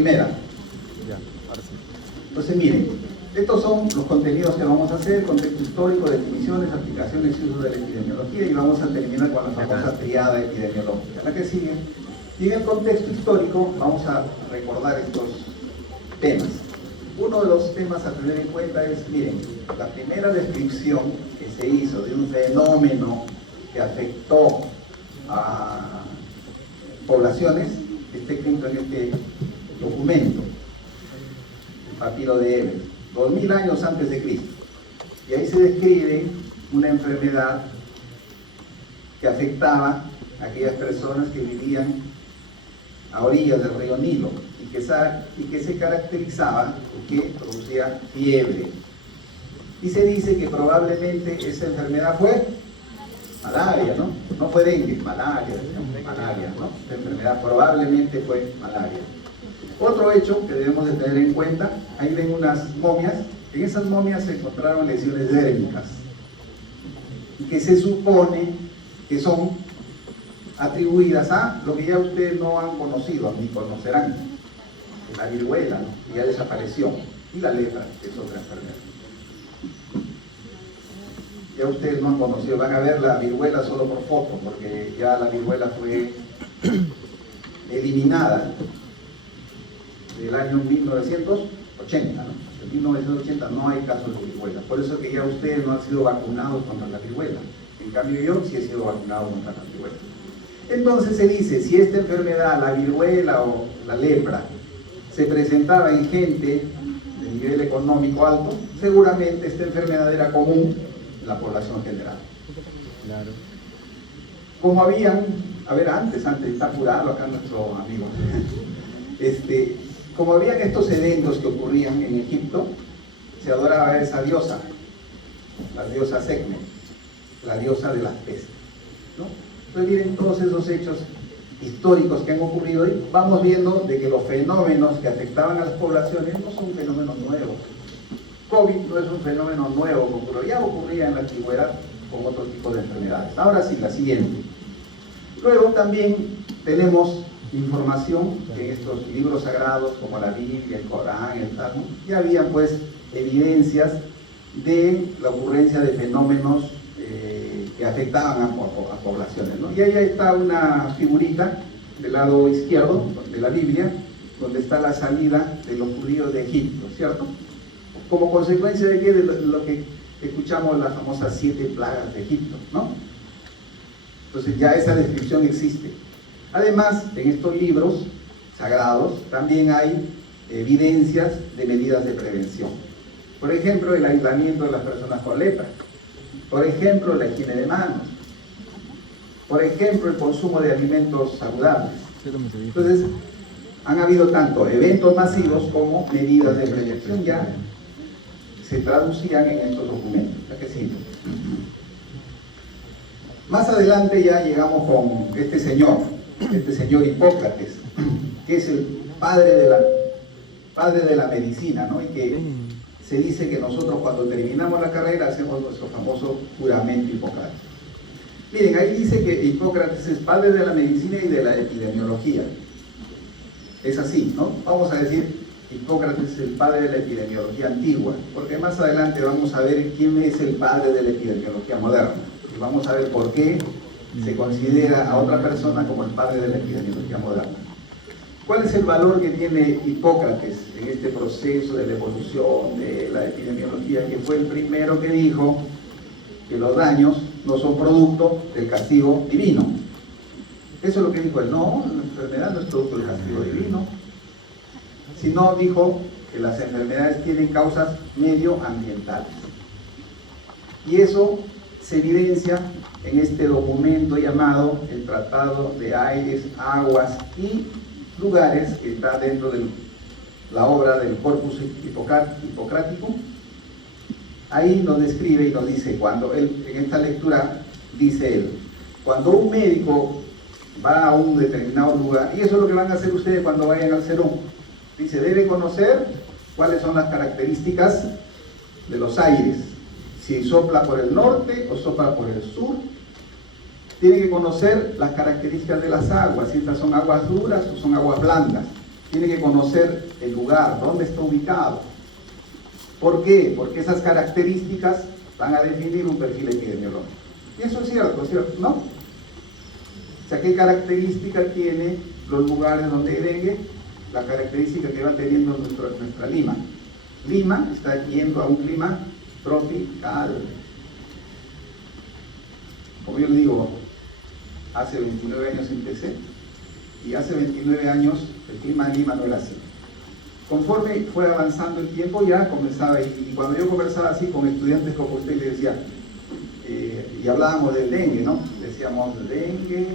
Primera. Ya, ahora sí. Entonces miren, estos son los contenidos que vamos a hacer: contexto histórico, definiciones, aplicaciones y uso de la epidemiología, y vamos a terminar con la famosa triada epidemiológica, la que sigue. Y en el contexto histórico vamos a recordar estos temas. Uno de los temas a tener en cuenta es, miren, la primera descripción que se hizo de un fenómeno que afectó a poblaciones está escrito en este documento, el papiro de Ebers, 2000 años antes de Cristo. Y ahí se describe una enfermedad que afectaba a aquellas personas que vivían a orillas del río Nilo y que se caracterizaba porque producía fiebre. Y se dice que probablemente esa enfermedad fue malaria, ¿no? No fue dengue, malaria, ¿no? La enfermedad probablemente fue malaria. Otro hecho que debemos de tener en cuenta, ahí ven unas momias. En esas momias se encontraron lesiones dérmicas y que se supone que son atribuidas a lo que ya ustedes no han conocido ni conocerán, la viruela, ¿no? Que ya desapareció, y la lepra, que es otra enfermedad. Ya ustedes no han conocido, van a ver la viruela solo por foto, porque ya la viruela fue eliminada del año 1980, ¿no? En 1980 no hay casos de viruela, por eso que ya ustedes no han sido vacunados contra la viruela. En cambio yo sí he sido vacunado contra la viruela. Entonces se dice, si esta enfermedad, la viruela o la lepra, se presentaba en gente de nivel económico alto, seguramente esta enfermedad era común en la población general. Claro. Como habían, a ver, antes está curado acá nuestro amigo, como habían estos eventos que ocurrían en Egipto, se adoraba a esa diosa, la diosa Sekhmet, la diosa de las pestes, ¿no? Entonces miren todos esos hechos históricos que han ocurrido y vamos viendo de que los fenómenos que afectaban a las poblaciones no son fenómenos nuevos. COVID no es un fenómeno nuevo, pero ya ocurría en la antigüedad con otro tipo de enfermedades. Ahora sí, la siguiente. Luego también tenemos información en estos libros sagrados como la Biblia, el Corán, el Talmud, ya habían pues evidencias de la ocurrencia de fenómenos que afectaban a poblaciones, ¿no? Y ahí está una figurita del lado izquierdo de la Biblia, donde está la salida de los judíos de Egipto, ¿cierto? Como consecuencia de que de lo que escuchamos, las famosas 7 plagas de Egipto, ¿no? Entonces ya esa descripción existe. Además, en estos libros sagrados también hay evidencias de medidas de prevención. Por ejemplo, el aislamiento de las personas con lepra. Por ejemplo, la higiene de manos. Por ejemplo, el consumo de alimentos saludables. Entonces, han habido tanto eventos masivos como medidas de prevención ya se traducían en estos documentos. ¿A qué sirve? Más adelante ya llegamos con este señor Hipócrates, que es el padre de la medicina, ¿no? Y que se dice que nosotros cuando terminamos la carrera hacemos nuestro famoso juramento hipocrático. Miren, ahí dice que Hipócrates es padre de la medicina y de la epidemiología. Es así, ¿no? Vamos a decir, Hipócrates es el padre de la epidemiología antigua, porque más adelante vamos a ver quién es el padre de la epidemiología moderna. Y vamos a ver por qué se considera a otra persona como el padre de la epidemiología moderna. ¿Cuál es el valor que tiene Hipócrates en este proceso de la evolución de la epidemiología? Que fue el primero que dijo que los daños no son producto del castigo divino. Eso es lo que dijo él. No, la enfermedad no es producto del castigo divino, sino dijo que las enfermedades tienen causas medioambientales. Y eso se evidencia en este documento llamado el Tratado de Aires, Aguas y Lugares, que está dentro de la obra del Corpus Hipocrático. Ahí nos describe y nos dice, en esta lectura dice él, cuando un médico va a un determinado lugar, y eso es lo que van a hacer ustedes cuando vayan al Serón, dice, debe conocer cuáles son las características de los aires, si sopla por el norte o sopla por el sur. Tiene que conocer las características de las aguas, si estas son aguas duras o son aguas blandas. tiene que conocer el lugar, dónde está ubicado. ¿Por qué? Porque esas características van a definir un perfil epidemiológico. Y eso es cierto, ¿no? O sea, ¿qué característica tiene los lugares donde hay dengue? La característica que va teniendo nuestra Lima. Lima está yendo a un clima tropical. Como yo le digo, hace 29 años empecé, y hace 29 años el clima de Lima no era así. Conforme fue avanzando el tiempo ya comenzaba, y cuando yo conversaba así con estudiantes como usted, le decía, y hablábamos del dengue, ¿no? Decíamos, dengue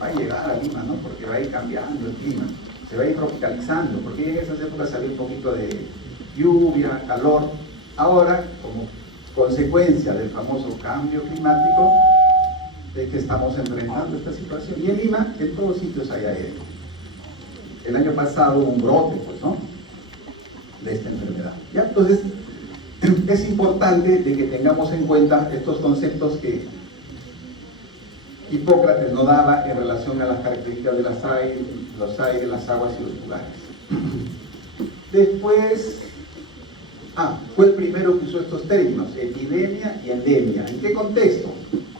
va a llegar a Lima, ¿no? Porque va a ir cambiando el clima, se va a ir tropicalizando, porque en esas épocas había un poquito de lluvia, calor. Ahora, como consecuencia del famoso cambio climático, de que estamos enfrentando esta situación. Y en Lima, en todos sitios hay dengue. El año pasado hubo un brote, pues, ¿no?, de esta enfermedad. ¿Ya? Entonces, es importante de que tengamos en cuenta estos conceptos que Hipócrates nos daba en relación a las características de los aires, las aguas y los lugares. Después, fue el primero que usó estos términos, epidemia y endemia. ¿En qué contexto?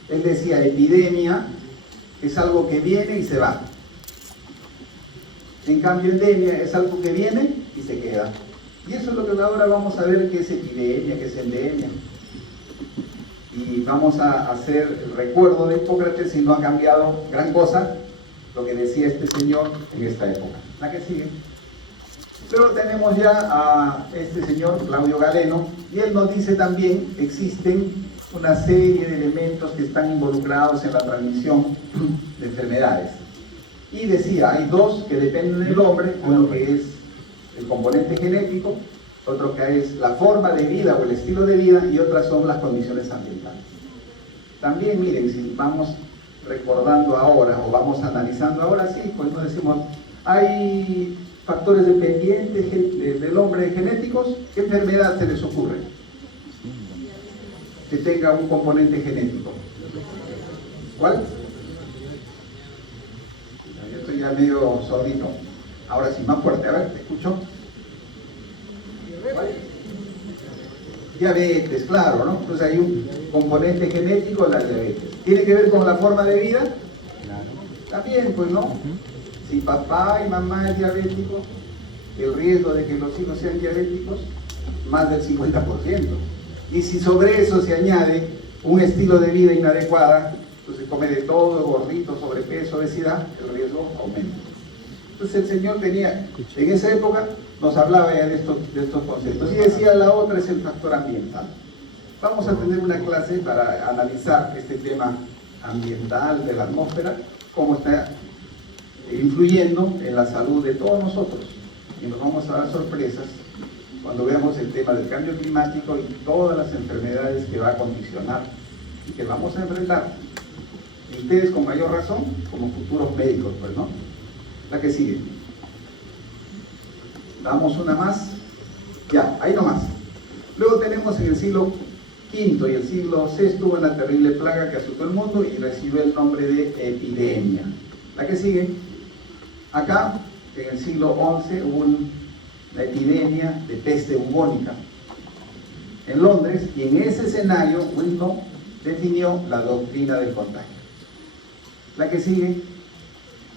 Él decía, epidemia es algo que viene y se va. En cambio, endemia es algo que viene y se queda. Y eso es lo que ahora vamos a ver, qué es epidemia, qué es endemia. Y vamos a hacer el recuerdo de Hipócrates, si no ha cambiado gran cosa lo que decía este señor en esta época. La que sigue. Luego tenemos ya a este señor, Claudio Galeno, y él nos dice también que existen una serie de elementos que están involucrados en la transmisión de enfermedades. Y decía, hay dos que dependen del hombre, uno que es el componente genético, otro que es la forma de vida o el estilo de vida, y otras son las condiciones ambientales. También miren, si vamos recordando ahora o vamos analizando ahora, sí, pues nos decimos, hay factores dependientes del hombre genéticos. ¿Qué enfermedad se les ocurre que tenga un componente genético? ¿Cuál? Yo estoy ya medio sordito. Ahora sí, más fuerte, a ver, ¿te escucho? ¿Cuál? Diabetes, claro, ¿no? Entonces hay un componente genético de la diabetes. ¿Tiene que ver con la forma de vida? También, pues, ¿no? Si papá y mamá es diabético, el riesgo de que los hijos sean diabéticos, más del 50%. Y si sobre eso se añade un estilo de vida inadecuada, entonces come de todo, gordito, sobrepeso, obesidad, el riesgo aumenta. Entonces el Señor tenía, en esa época, nos hablaba ya de estos conceptos. Y decía, la otra es el factor ambiental. Vamos a tener una clase para analizar este tema ambiental de la atmósfera, cómo está influyendo en la salud de todos nosotros. Y nos vamos a dar sorpresas cuando veamos el tema del cambio climático y todas las enfermedades que va a condicionar y que vamos a enfrentar. Y ustedes con mayor razón, como futuros médicos, pues, ¿no? La que sigue. Damos una más. Ya, ahí nomás. Luego tenemos en el siglo V y el siglo VI una terrible plaga que azotó el mundo y recibió el nombre de epidemia. La que sigue. Acá, en el siglo XI, hubo una epidemia de peste bubónica en Londres, y en ese escenario Wilson definió la doctrina del contagio. La que sigue,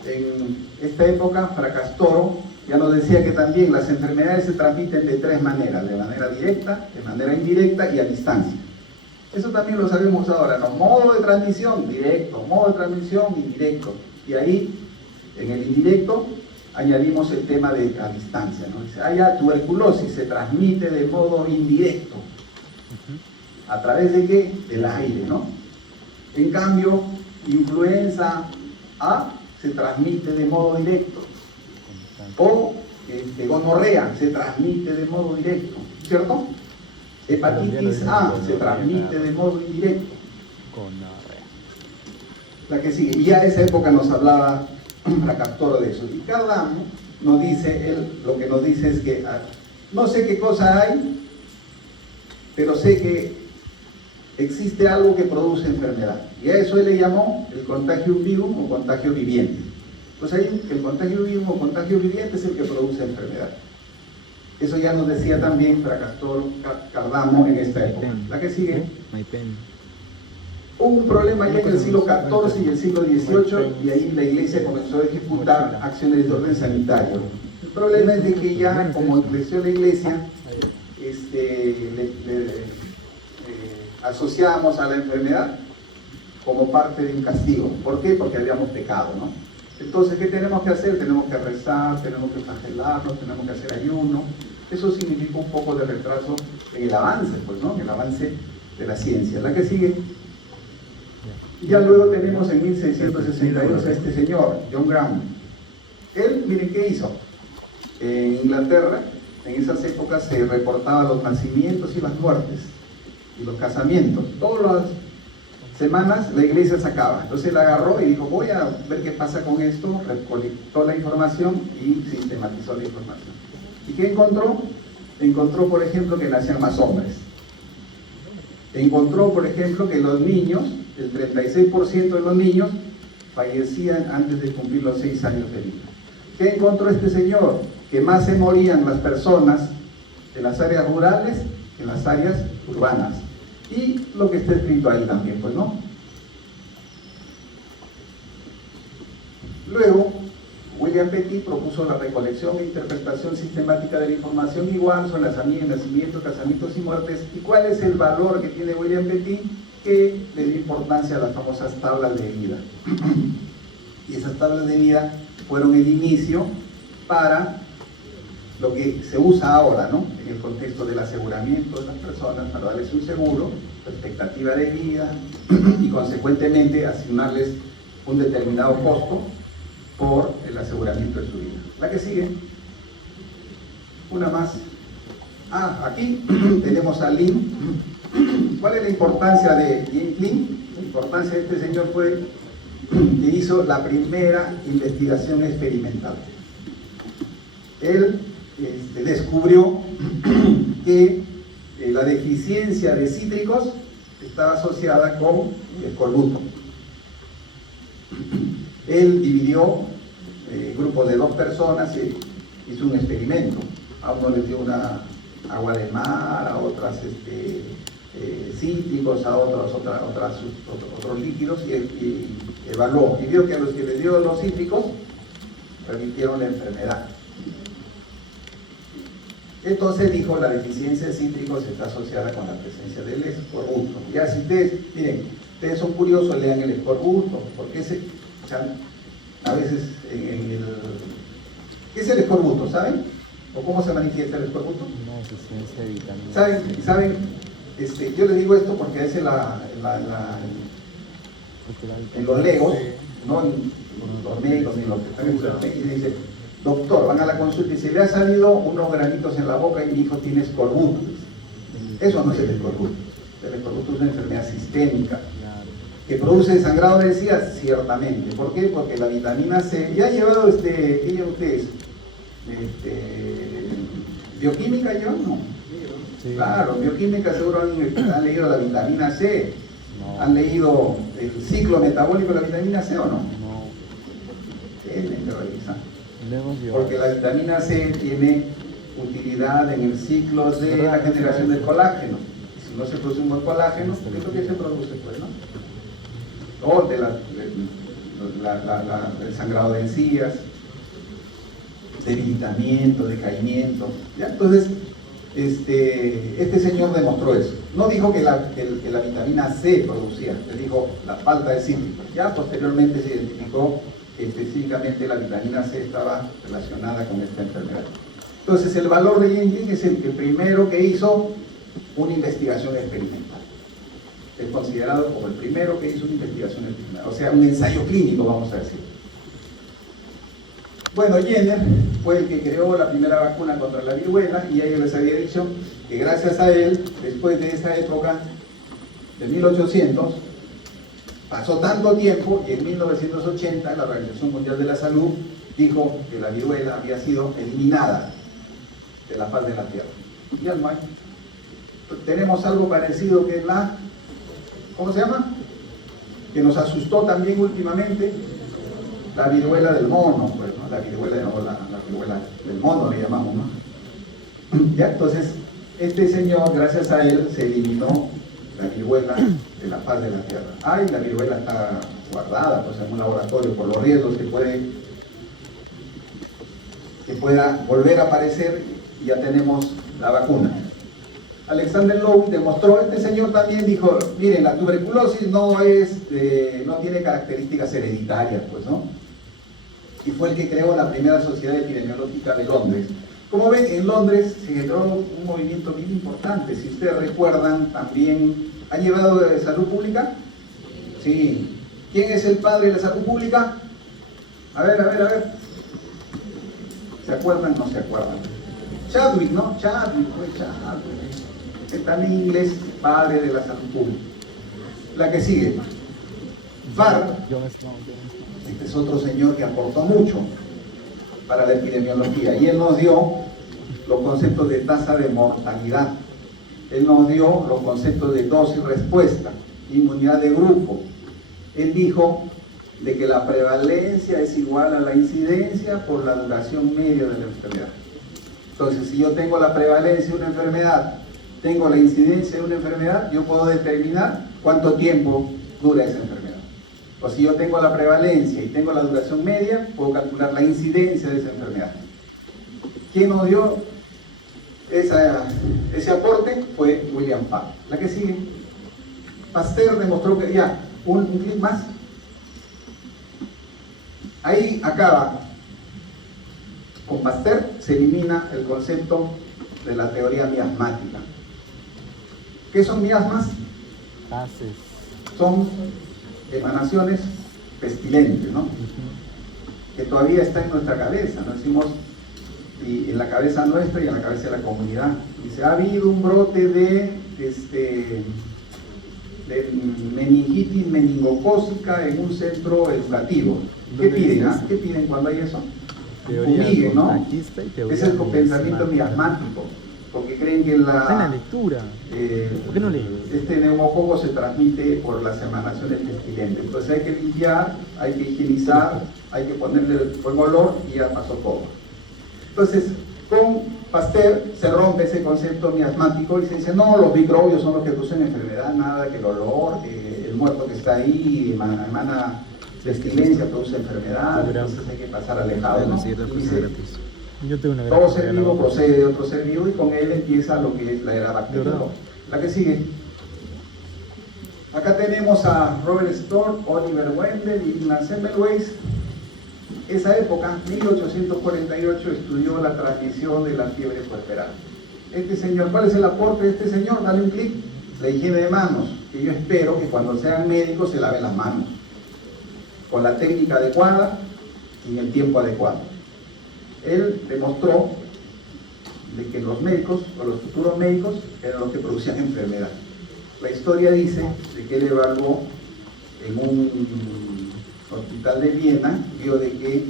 en esta época, Fracastoro ya nos decía que también las enfermedades se transmiten de tres maneras: de manera directa, de manera indirecta y a distancia. Eso también lo sabemos ahora, ¿no? Modo de transmisión directo, modo de transmisión indirecto, y ahí en el indirecto añadimos el tema de a distancia, ¿no? Dice, ya tuberculosis se transmite de modo indirecto. ¿A través de qué? Del aire, ¿no? En cambio, influenza A se transmite de modo directo. O gonorrea se transmite de modo directo, ¿cierto? Hepatitis A se transmite de modo indirecto. La que sigue. Y ya esa época nos hablaba Fracastoro de eso. Y cada año nos dice, él lo que nos dice es que no sé qué cosa hay, pero sé que existe algo que produce enfermedad. Y a eso él le llamó el contagium vivum o contagio viviente. Pues ahí el contagio vivo o contagio viviente es el que produce enfermedad. Eso ya nos decía también Fracastor Cardamo en esta época. La que sigue. Hubo un problema ya en el siglo XIV y el siglo XVIII y ahí la iglesia comenzó a ejecutar acciones de orden sanitario. El problema es de que ya como creció la iglesia, asociábamos a la enfermedad como parte de un castigo. ¿Por qué? Porque habíamos pecado, ¿no? Entonces, ¿qué tenemos que hacer? Tenemos que rezar, tenemos que flagelarnos, tenemos que hacer ayuno. Eso significa un poco de retraso en el avance, pues, ¿no? En el avance de la ciencia. La que sigue. Ya luego tenemos en 1662 a este señor, John Graham. Él, miren qué hizo. En Inglaterra, en esas épocas se reportaban los nacimientos y las muertes y los casamientos. Todas las semanas la iglesia sacaba. Entonces él agarró y dijo, voy a ver qué pasa con esto, recolectó la información y sistematizó la información. ¿Y qué encontró? Encontró, por ejemplo, que nacían más hombres. Encontró, por ejemplo, que los niños, el 36% de los niños, fallecían antes de cumplir los 6 años de vida. ¿Qué encontró este señor? Que más se morían las personas en las áreas rurales que en las áreas urbanas. Y lo que está escrito ahí también, pues, ¿no? Luego, William Petit propuso la recolección e interpretación sistemática de la información igual sobre nacimientos, casamientos y muertes. ¿Y cuál es el valor que tiene William Petit? Que le dio importancia a las famosas tablas de vida. Y esas tablas de vida fueron el inicio para lo que se usa ahora, ¿no? En el contexto del aseguramiento de las personas, para darles un seguro, su expectativa de vida y consecuentemente asignarles un determinado costo por el aseguramiento de su vida. La que sigue, una más. Aquí tenemos a Lin. ¿Cuál es la importancia de James Lin? La importancia de este señor fue que hizo la primera investigación experimental. Él descubrió que la deficiencia de cítricos estaba asociada con el escorbuto. Él dividió grupos de 2 personas y hizo un experimento. A uno les dio una agua de mar, a otras cítricos, a otros líquidos y evaluó. Y vio que a los que les dio los cítricos revirtieron la enfermedad. Entonces dijo, la deficiencia de cítricos está asociada con la presencia del escorbuto. Ya si ustedes, miren, ustedes son curiosos, lean el escorbuto, porque a veces ¿qué es el escorbuto? ¿Saben? ¿O cómo se manifiesta el escorbuto? Una deficiencia de vitamina. ¿Saben? Yo les digo esto porque a veces en los legos, no en los médicos ni los que están estudiando, y dicen, doctor, van a la consulta y se le ha salido unos granitos en la boca y mi hijo tiene escorbuto. Eso no es el escorbuto. El escorbuto es una enfermedad sistémica que produce sangrado de encías, ciertamente. ¿Por qué? Porque la vitamina C, ya ha llevado ¿qué lleva ustedes? ¿Bioquímica yo? No. Sí. Claro, bioquímica seguro han leído la vitamina C. No. ¿Han leído el ciclo metabólico de la vitamina C o no? No. Tienen que revisar. Porque la vitamina C tiene utilidad en el ciclo de la generación del colágeno. Y si no se produce un buen colágeno, ¿qué es lo que se produce? Pues, ¿no? O el sangrado de encías, debilitamiento, decaimiento. ¿Ya? Entonces, este señor demostró eso. No dijo que la vitamina C producía, le dijo la falta de cítricos. Ya posteriormente se identificó que específicamente la vitamina C estaba relacionada con esta enfermedad. Entonces, el valor de James Lin es el primero que hizo una investigación experimental. Es considerado como el primero que hizo una investigación experimental, o sea, un ensayo clínico, vamos a decir. Bueno, Jenner fue el que creó la primera vacuna contra la viruela y ya yo les había dicho que gracias a él, después de esa época, de 1800, pasó tanto tiempo y en 1980 la Organización Mundial de la Salud dijo que la viruela había sido eliminada de la faz de la Tierra. Ya no hay. Tenemos algo parecido que es ¿cómo se llama? Que nos asustó también últimamente, la viruela del mono, pues, ¿no? La viruela del mono le llamamos, ¿no? ¿Ya? Entonces, este señor, gracias a él, se eliminó la viruela de la faz de la tierra. Ay, la viruela está guardada, pues, en un laboratorio por los riesgos que pueda volver a aparecer, y ya tenemos la vacuna. Alexander Lowy demostró, este señor también dijo, miren, la tuberculosis no tiene características hereditarias, pues, ¿no? Y fue el que creó la primera sociedad epidemiológica de Londres. Como ven, en Londres se generó un movimiento bien importante. Si ustedes recuerdan, también, ¿han llevado de salud pública? Sí. ¿Quién es el padre de la salud pública? A ver. ¿Se acuerdan o no se acuerdan? Chadwick, ¿no? Chadwick. Está en inglés, padre de la salud pública. La que sigue. Farr. Este es otro señor que aportó mucho para la epidemiología, y él nos dio los conceptos de tasa de mortalidad, él nos dio los conceptos de dosis-respuesta, inmunidad de grupo. Él dijo de que la prevalencia es igual a la incidencia por la duración media de la enfermedad. Entonces, si yo tengo la prevalencia de una enfermedad, tengo la incidencia de una enfermedad, yo puedo determinar cuánto tiempo dura esa enfermedad. O si yo tengo la prevalencia y tengo la duración media, puedo calcular la incidencia de esa enfermedad. ¿Quién nos dio ese aporte? Fue William Farr. La que sigue. Pasteur demostró que, ya, un clic más. Ahí acaba. Con Pasteur se elimina el concepto de la teoría miasmática. ¿Qué son miasmas? Gases. Son emanaciones pestilentes, ¿no? Que todavía está en nuestra cabeza, ¿no? Decimos, y en la cabeza nuestra y en la cabeza de la comunidad. Dice, ha habido un brote de meningitis meningocócica en un centro educativo. ¿Qué piden? ¿Qué piden cuando hay eso? Fumiguen, ¿no? Es el pensamiento miasmático, porque creen que Está en la lectura. ¿Por qué no lees? Este neumococo se transmite por las emanaciones pestilentes. Entonces hay que limpiar, hay que higienizar, hay que ponerle buen olor, y ya pasó todo. Entonces, con Pasteur se rompe ese concepto miasmático y se dice, no, los microbios son los que producen enfermedad, nada que el olor, el muerto que está ahí emana pestilencia, produce enfermedad, entonces hay que pasar alejado, ¿no? Dice, Yo tengo una todo ser vivo procede de otro ser vivo, y con él empieza lo que es la era bacteriológica. La que sigue. Acá tenemos a Robert Storr, Oliver Wendell y Ignaz Semmelweis. Esa época, 1848, estudió la transmisión de la fiebre puerperal. Este señor, ¿cuál es el aporte de este señor? Dale un clic. La higiene de manos, que yo espero que cuando sean médicos se laven las manos, con la técnica adecuada y en el tiempo adecuado. Él demostró de que los médicos, o los futuros médicos, eran los que producían enfermedad. La historia dice de que él evaluó en un hospital de Viena, vio de que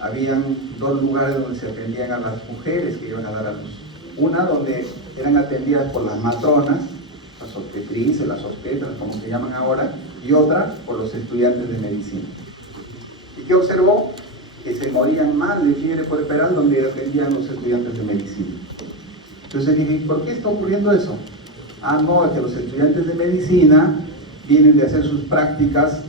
habían dos lugares donde se atendían a las mujeres que iban a dar a luz. Una donde eran atendidas por las matronas, las obstetrices, las obstetras, como se llaman ahora, y otra por los estudiantes de medicina. ¿Y qué observó? Que se morían más de fiebre puerperal donde atendían los estudiantes de medicina. Entonces dije, ¿por qué está ocurriendo eso? Ah, no, es que los estudiantes de medicina vienen de hacer sus prácticas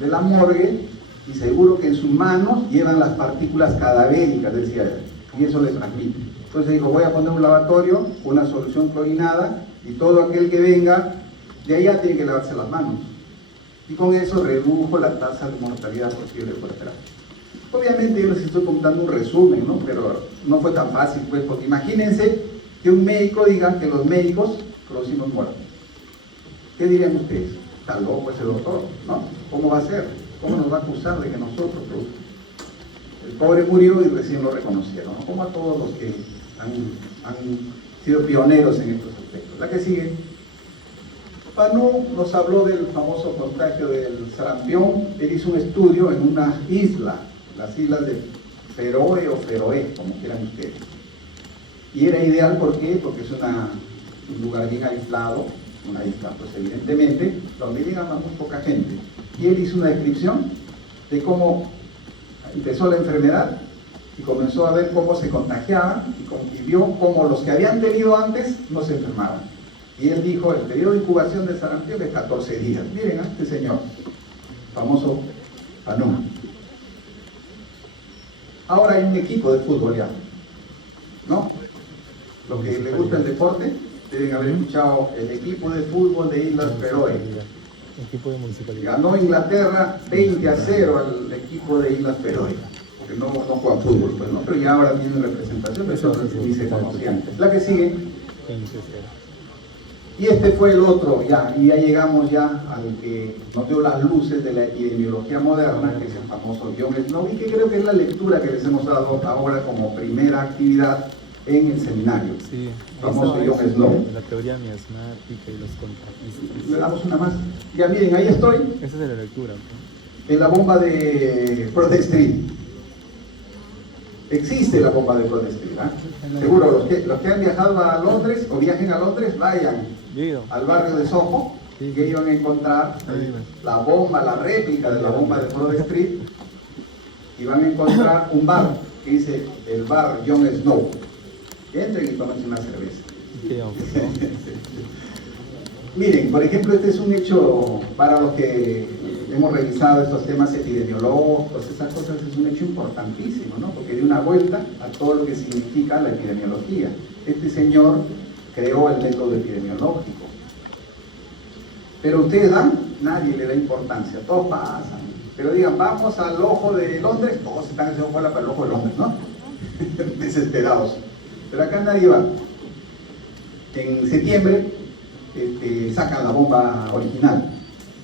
de la morgue, y seguro que en sus manos llevan las partículas cadavéricas, decía él, y eso les transmite. Entonces dijo, voy a poner un lavatorio, una solución clorinada, y todo aquel que venga de allá tiene que lavarse las manos. Y con eso redujo la tasa de mortalidad por fiebre puerperal. Obviamente yo les estoy contando un resumen, ¿no? Pero no fue tan fácil, pues, porque imagínense que un médico diga que los médicos producimos muertos. ¿Qué dirían ustedes? Está loco ese doctor, ¿no? ¿Cómo va a ser? ¿Cómo nos va a acusar de que nosotros producimos? El pobre murió y recién lo reconocieron, ¿no? Como a todos los que han sido pioneros en estos aspectos. La que sigue. Panu nos habló del famoso contagio del sarampión. Él hizo un estudio en una isla, las islas de Feroe o Feroe, como quieran ustedes. Y era ideal, ¿por qué? Porque es un lugar bien aislado, una isla, pues evidentemente, donde llega muy poca gente. Y él hizo una descripción de cómo empezó la enfermedad y comenzó a ver cómo se contagiaban y vio cómo los que habían tenido antes no se enfermaban. Y él dijo, el periodo de incubación del sarampión es 14 días. Miren a este señor, famoso Panum. Ahora hay un equipo de fútbol ya, ¿no? Los que les gusta el deporte deben haber escuchado el equipo de fútbol de Islas Feroe. Equipo de municipalidad. Ganó Inglaterra 20-0 al equipo de Islas Feroe, porque no juegan fútbol, pues, ¿no? Pero ya ahora tienen representación, pero eso ni se conocían. La que sigue. 20-0. Y este fue el otro, y ya llegamos ya al que nos dio las luces de la epidemiología moderna, que es el famoso John Snow, y que creo que es la lectura que les hemos dado ahora como primera actividad en el seminario. Sí, famoso John Snow. La teoría miasmática y los contagistas. Le damos una más. Ya miren, ahí estoy, Esa es la lectura. en la bomba de Broad Street. Existe la bomba de Broad Street, ¿eh? Seguro, los que han viajado a Londres o viajen a Londres, vayan al barrio de Soho, y ellos van a encontrar la bomba, la réplica de la bomba de Broad Street, y van a encontrar un bar que dice el bar John Snow. Entren y tómense una cerveza. Miren, por ejemplo, este es un hecho para los que hemos revisado estos temas epidemiológicos, esas cosas, es un hecho importantísimo, ¿no? Porque dio una vuelta a todo lo que significa la epidemiología. Este señor creó el método epidemiológico. Pero ustedes nadie le da importancia, todos pasan. Pero digan, vamos al ojo de Londres, todos están haciendo bola para el ojo de Londres, ¿no? Desesperados. Pero acá nadie va. En septiembre sacan la bomba original,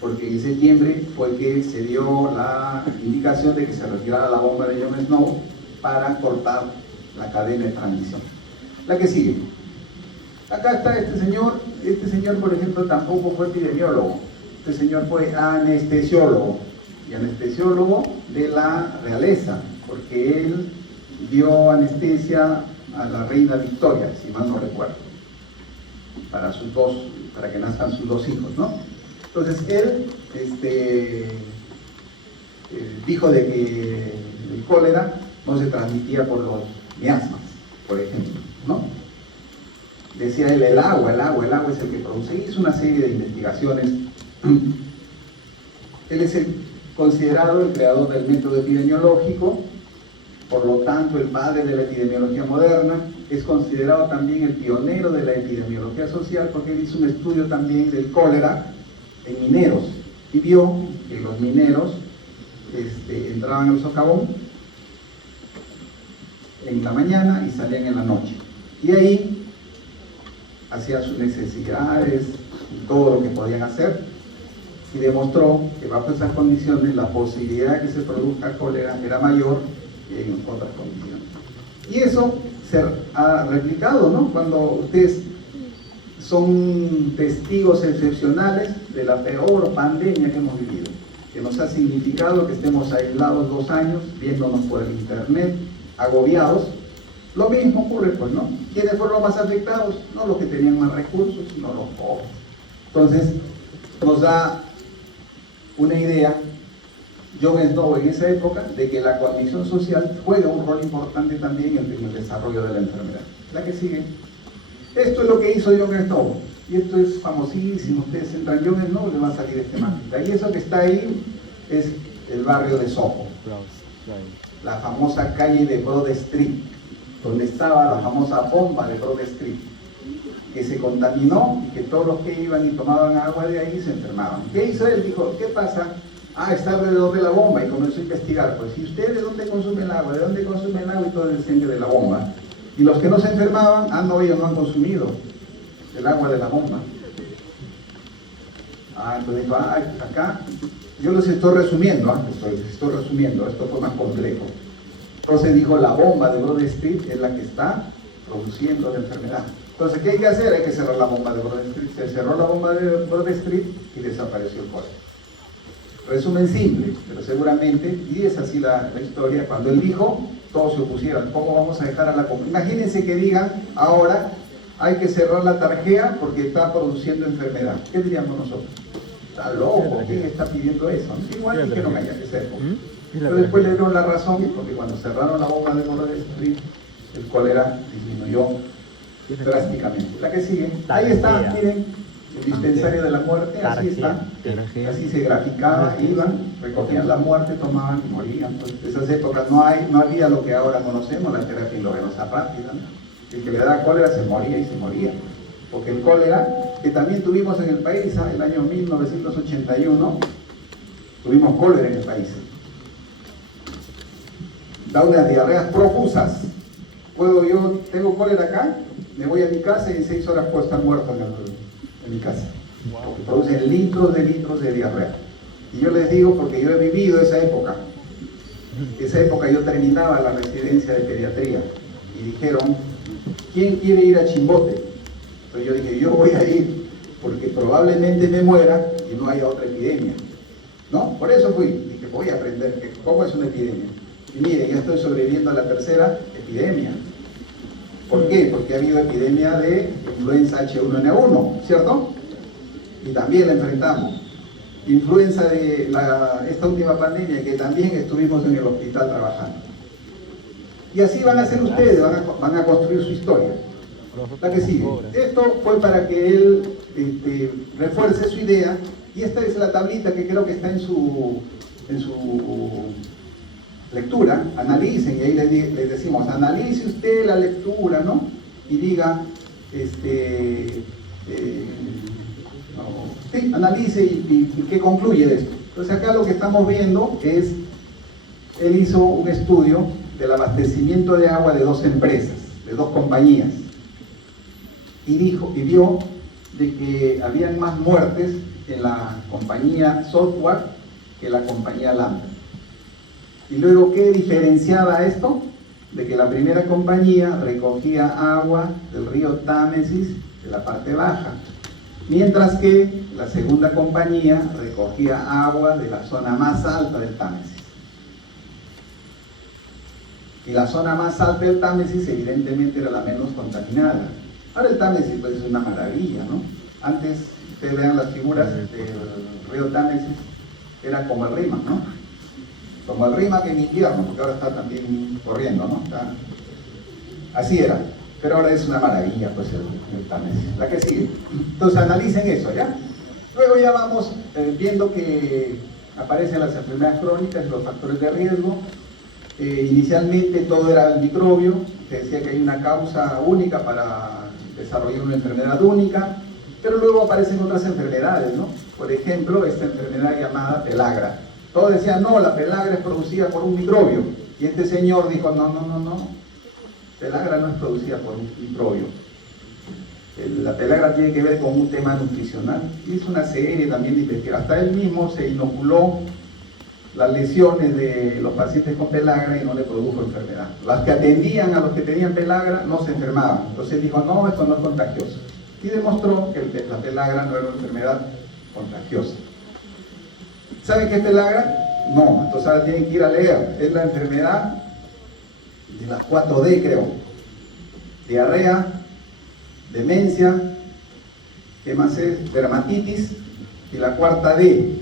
porque en septiembre fue que se dio la indicación de que se retirara la bomba de John Snow para cortar la cadena de transmisión. La que sigue. Acá está este señor por ejemplo tampoco fue epidemiólogo, este señor fue anestesiólogo, y anestesiólogo de la realeza, porque él dio anestesia a la reina Victoria, si mal no recuerdo, para que nazcan sus dos hijos, ¿no? Entonces él dijo de que el cólera no se transmitía por los miasmas, por ejemplo, ¿no? Decía él, el agua es el que produce, y hizo una serie de investigaciones. Él es considerado el creador del método epidemiológico, por lo tanto el padre de la epidemiología moderna, es considerado también el pionero de la epidemiología social, porque él hizo un estudio también del cólera en mineros, y vio que los mineros entraban al socavón en la mañana y salían en la noche, y ahí hacían sus necesidades y todo lo que podían hacer, y demostró que bajo esas condiciones la posibilidad de que se produzca cólera era mayor que en otras condiciones. Y eso se ha replicado, ¿no? Cuando ustedes son testigos excepcionales de la peor pandemia que hemos vivido, que nos ha significado que estemos aislados 2 años, viéndonos por el internet, agobiados. Lo mismo ocurre, pues, ¿no? ¿Quiénes fueron los más afectados? No los que tenían más recursos, sino los pobres. Entonces, nos da una idea, John Snow en esa época, de que la condición social juega un rol importante también en el desarrollo de la enfermedad. La que sigue. Esto es lo que hizo John Snow, y esto es famosísimo. Ustedes entran en John Snow y les va a salir este mapita. Y eso que está ahí es el barrio de Soho, la famosa calle de Broad Street, donde estaba la famosa bomba de Broad Street, que se contaminó y que todos los que iban y tomaban agua de ahí se enfermaban. ¿Qué hizo él? Dijo, ¿qué pasa? Está alrededor de la bomba, y comenzó a investigar. Pues, ¿y ustedes de dónde consumen el agua? ¿De dónde consumen el agua? Y todo el incendio de la bomba. Y los que no se enfermaban, no, ellos no han consumido el agua de la bomba. Entonces dijo, acá, yo les estoy resumiendo, estoy resumiendo, esto fue más complejo. Entonces dijo, la bomba de Broad Street es la que está produciendo la enfermedad. Entonces, ¿qué hay que hacer? Hay que cerrar la bomba de Broad Street. Se cerró la bomba de Broad Street y desapareció el cólera. Resumen simple, pero seguramente, y es así la historia, cuando él dijo, todos se opusieron. ¿Cómo vamos a dejar a la comunidad? Imagínense que digan, ahora hay que cerrar la tarjea porque está produciendo enfermedad. ¿Qué diríamos nosotros? Está loco, ¿quién está pidiendo eso? Igual que no haya que ser. Pero después le dieron la razón, porque cuando cerraron la bomba de Dolores Street, el cólera disminuyó drásticamente. La que sigue, ahí está, miren, el dispensario de la muerte, así está, así se graficaba, iban, recogían la muerte, tomaban y morían. Pues, en esas épocas no había lo que ahora conocemos, la terapia endovenosa rápida, ¿no? El que le daba cólera se moría y se moría. Porque el cólera, que también tuvimos en el país, ¿sabes? El año 1981, tuvimos cólera en el país. Da unas diarreas profusas. Tengo cólera acá, me voy a mi casa y en 6 horas puedo estar muerto en mi casa. Porque producen litros de diarrea. Y yo les digo porque yo he vivido esa época. Esa época yo terminaba la residencia de pediatría y dijeron, ¿quién quiere ir a Chimbote? Entonces yo dije, yo voy a ir porque probablemente me muera y no haya otra epidemia. ¿No? Por eso fui. Dije, voy a aprender cómo es una epidemia. Y mire, ya estoy sobreviviendo a la 3ª epidemia. ¿Por qué? Porque ha habido epidemia de influenza H1N1, ¿cierto? Y también la enfrentamos. Influenza de esta última pandemia, que también estuvimos en el hospital trabajando. Y así van a ser ustedes, van a construir su historia. La que sigue. Esto fue para que él refuerce su idea, y esta es la tablita que creo que está en su lectura. Analicen, y ahí les decimos, analice usted la lectura, ¿no? Y diga, sí, analice y qué concluye de esto. Entonces acá lo que estamos viendo es, él hizo un estudio del abastecimiento de agua de 2 empresas, de 2 compañías, y vio de que habían más muertes en la compañía Software que la compañía Lambda. Y luego, ¿qué diferenciaba esto? De que la primera compañía recogía agua del río Támesis de la parte baja, mientras que la segunda compañía recogía agua de la zona más alta del Támesis. Y la zona más alta del Támesis evidentemente era la menos contaminada. Ahora el Támesis pues es una maravilla, ¿no? Antes, ustedes vean las figuras del río Támesis, era como el Rímac, ¿no? Como el Rímac en invierno, porque ahora está también corriendo, ¿no? Así era, pero ahora es una maravilla pues el Támesis. La que sigue. Entonces analicen eso, ¿ya? Luego ya vamos viendo que aparecen las enfermedades crónicas, los factores de riesgo. Inicialmente todo era el microbio, que decía que hay una causa única para desarrollar una enfermedad única, pero luego aparecen otras enfermedades, ¿no? Por ejemplo, esta enfermedad llamada pelagra. Todos decían, no, la pelagra es producida por un microbio. Y este señor dijo, no, pelagra no es producida por un microbio. La pelagra tiene que ver con un tema nutricional. Hizo una serie también de investigaciones. Hasta él mismo se inoculó las lesiones de los pacientes con pelagra y no le produjo enfermedad. Las que atendían a los que tenían pelagra no se enfermaban. Entonces él dijo, no, esto no es contagioso. Y demostró que la pelagra no era una enfermedad contagiosa. ¿Saben qué es pelagra? No, entonces ahora tienen que ir a leer. Es la enfermedad de las 4D, creo. Diarrea, demencia, ¿qué más es? Dermatitis, y la 4D,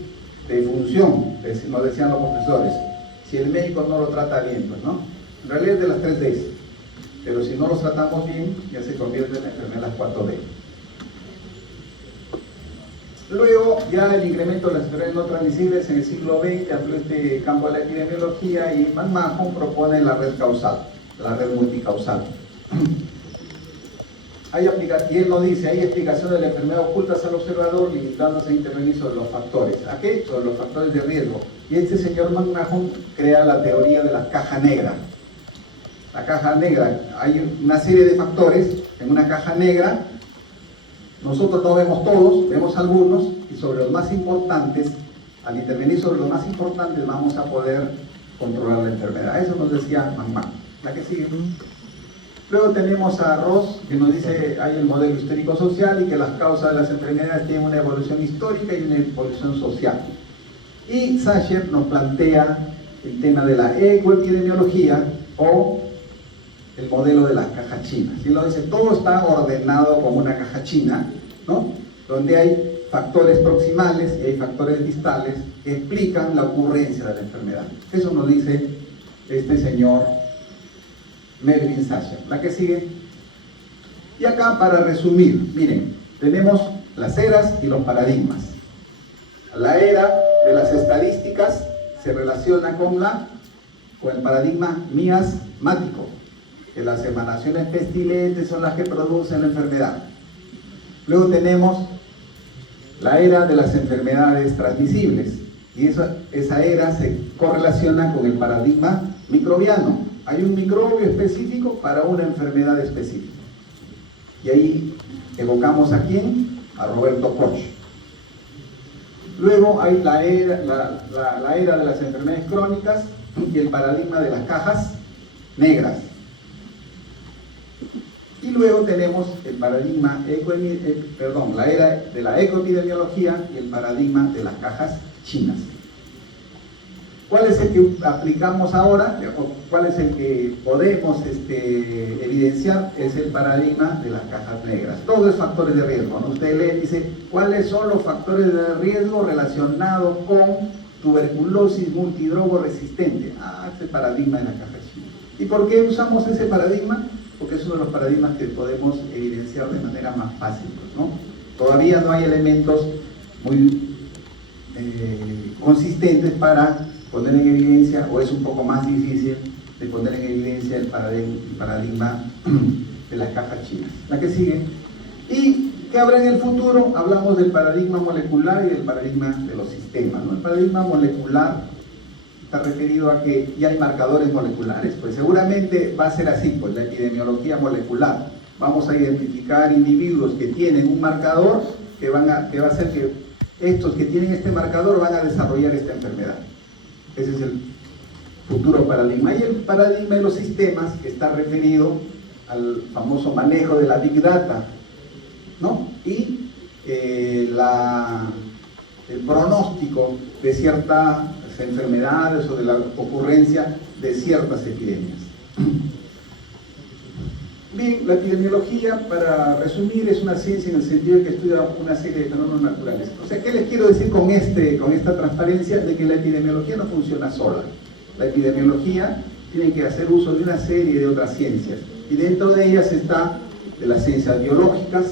defunción, nos decían los profesores. Si el médico no lo trata bien, pues no. En realidad es de las 3Ds, pero si no los tratamos bien, ya se convierte en la enfermedad de las 4D. Luego, ya el incremento de las enfermedades no transmisibles en el siglo XX amplió este campo de la epidemiología y McMahon propone la red causal, la red multicausal. Y él nos dice, hay explicación de la enfermedad ocultas al observador limitándose a intervenir sobre los factores. ¿A qué? Sobre los factores de riesgo. Y este señor McMahon crea la teoría de la caja negra. La caja negra, hay una serie de factores en una caja negra. Nosotros no vemos todos, vemos algunos, y sobre los más importantes, al intervenir sobre los más importantes, vamos a poder controlar la enfermedad. Eso nos decía McMahon. La que sigue. Luego tenemos a Ross, que nos dice hay el modelo histórico-social y que las causas de las enfermedades tienen una evolución histórica y una evolución social. Y Sacher nos plantea el tema de la ecoepidemiología o el modelo de las cajas chinas. Y lo dice, todo está ordenado como una caja china, ¿no? Donde hay factores proximales y hay factores distales que explican la ocurrencia de la enfermedad. Eso nos dice este señor Melvin Sasha. La que sigue. Y acá, para resumir, miren, tenemos las eras y los paradigmas. La era de las estadísticas se relaciona con el paradigma miasmático, que las emanaciones pestilentes son las que producen la enfermedad. Luego tenemos la era de las enfermedades transmisibles, y esa era se correlaciona con el paradigma microbiano. Hay un microbio específico para una enfermedad específica. Y ahí evocamos ¿a quién? A Roberto Koch. Luego hay la era de las enfermedades crónicas y el paradigma de las cajas negras. Y luego tenemos el paradigma la era de la ecoepidemiología y el paradigma de las cajas chinas. ¿Cuál es el que aplicamos ahora? ¿O cuál es el que podemos evidenciar? Es el paradigma de las cajas negras. Todo es factores de riesgo, ¿no? Usted lee y dice, ¿cuáles son los factores de riesgo relacionados con tuberculosis multidrogo resistente? Ese paradigma de la caja china. ¿Y por qué usamos ese paradigma? Porque es uno de los paradigmas que podemos evidenciar de manera más fácil, ¿no? Todavía no hay elementos muy consistentes para poner en evidencia, o es un poco más difícil de poner en evidencia el paradigma de las cajas chinas. La que sigue. ¿Y qué habrá en el futuro? Hablamos del paradigma molecular y del paradigma de los sistemas, ¿no? El paradigma molecular está referido a que ya hay marcadores moleculares, pues seguramente va a ser así, pues la epidemiología molecular. Vamos a identificar individuos que tienen un marcador que va a hacer que estos que tienen este marcador van a desarrollar esta enfermedad. Ese es el futuro paradigma. Y el paradigma de los sistemas, que está referido al famoso manejo de la Big Data, ¿no? Y el pronóstico de ciertas enfermedades o de la ocurrencia de ciertas epidemias. Bien, la epidemiología, para resumir, es una ciencia en el sentido de que estudia una serie de fenómenos naturales. O sea, ¿qué les quiero decir con esta transparencia? De que la epidemiología no funciona sola. La epidemiología tiene que hacer uso de una serie de otras ciencias. Y dentro de ellas está de las ciencias biológicas,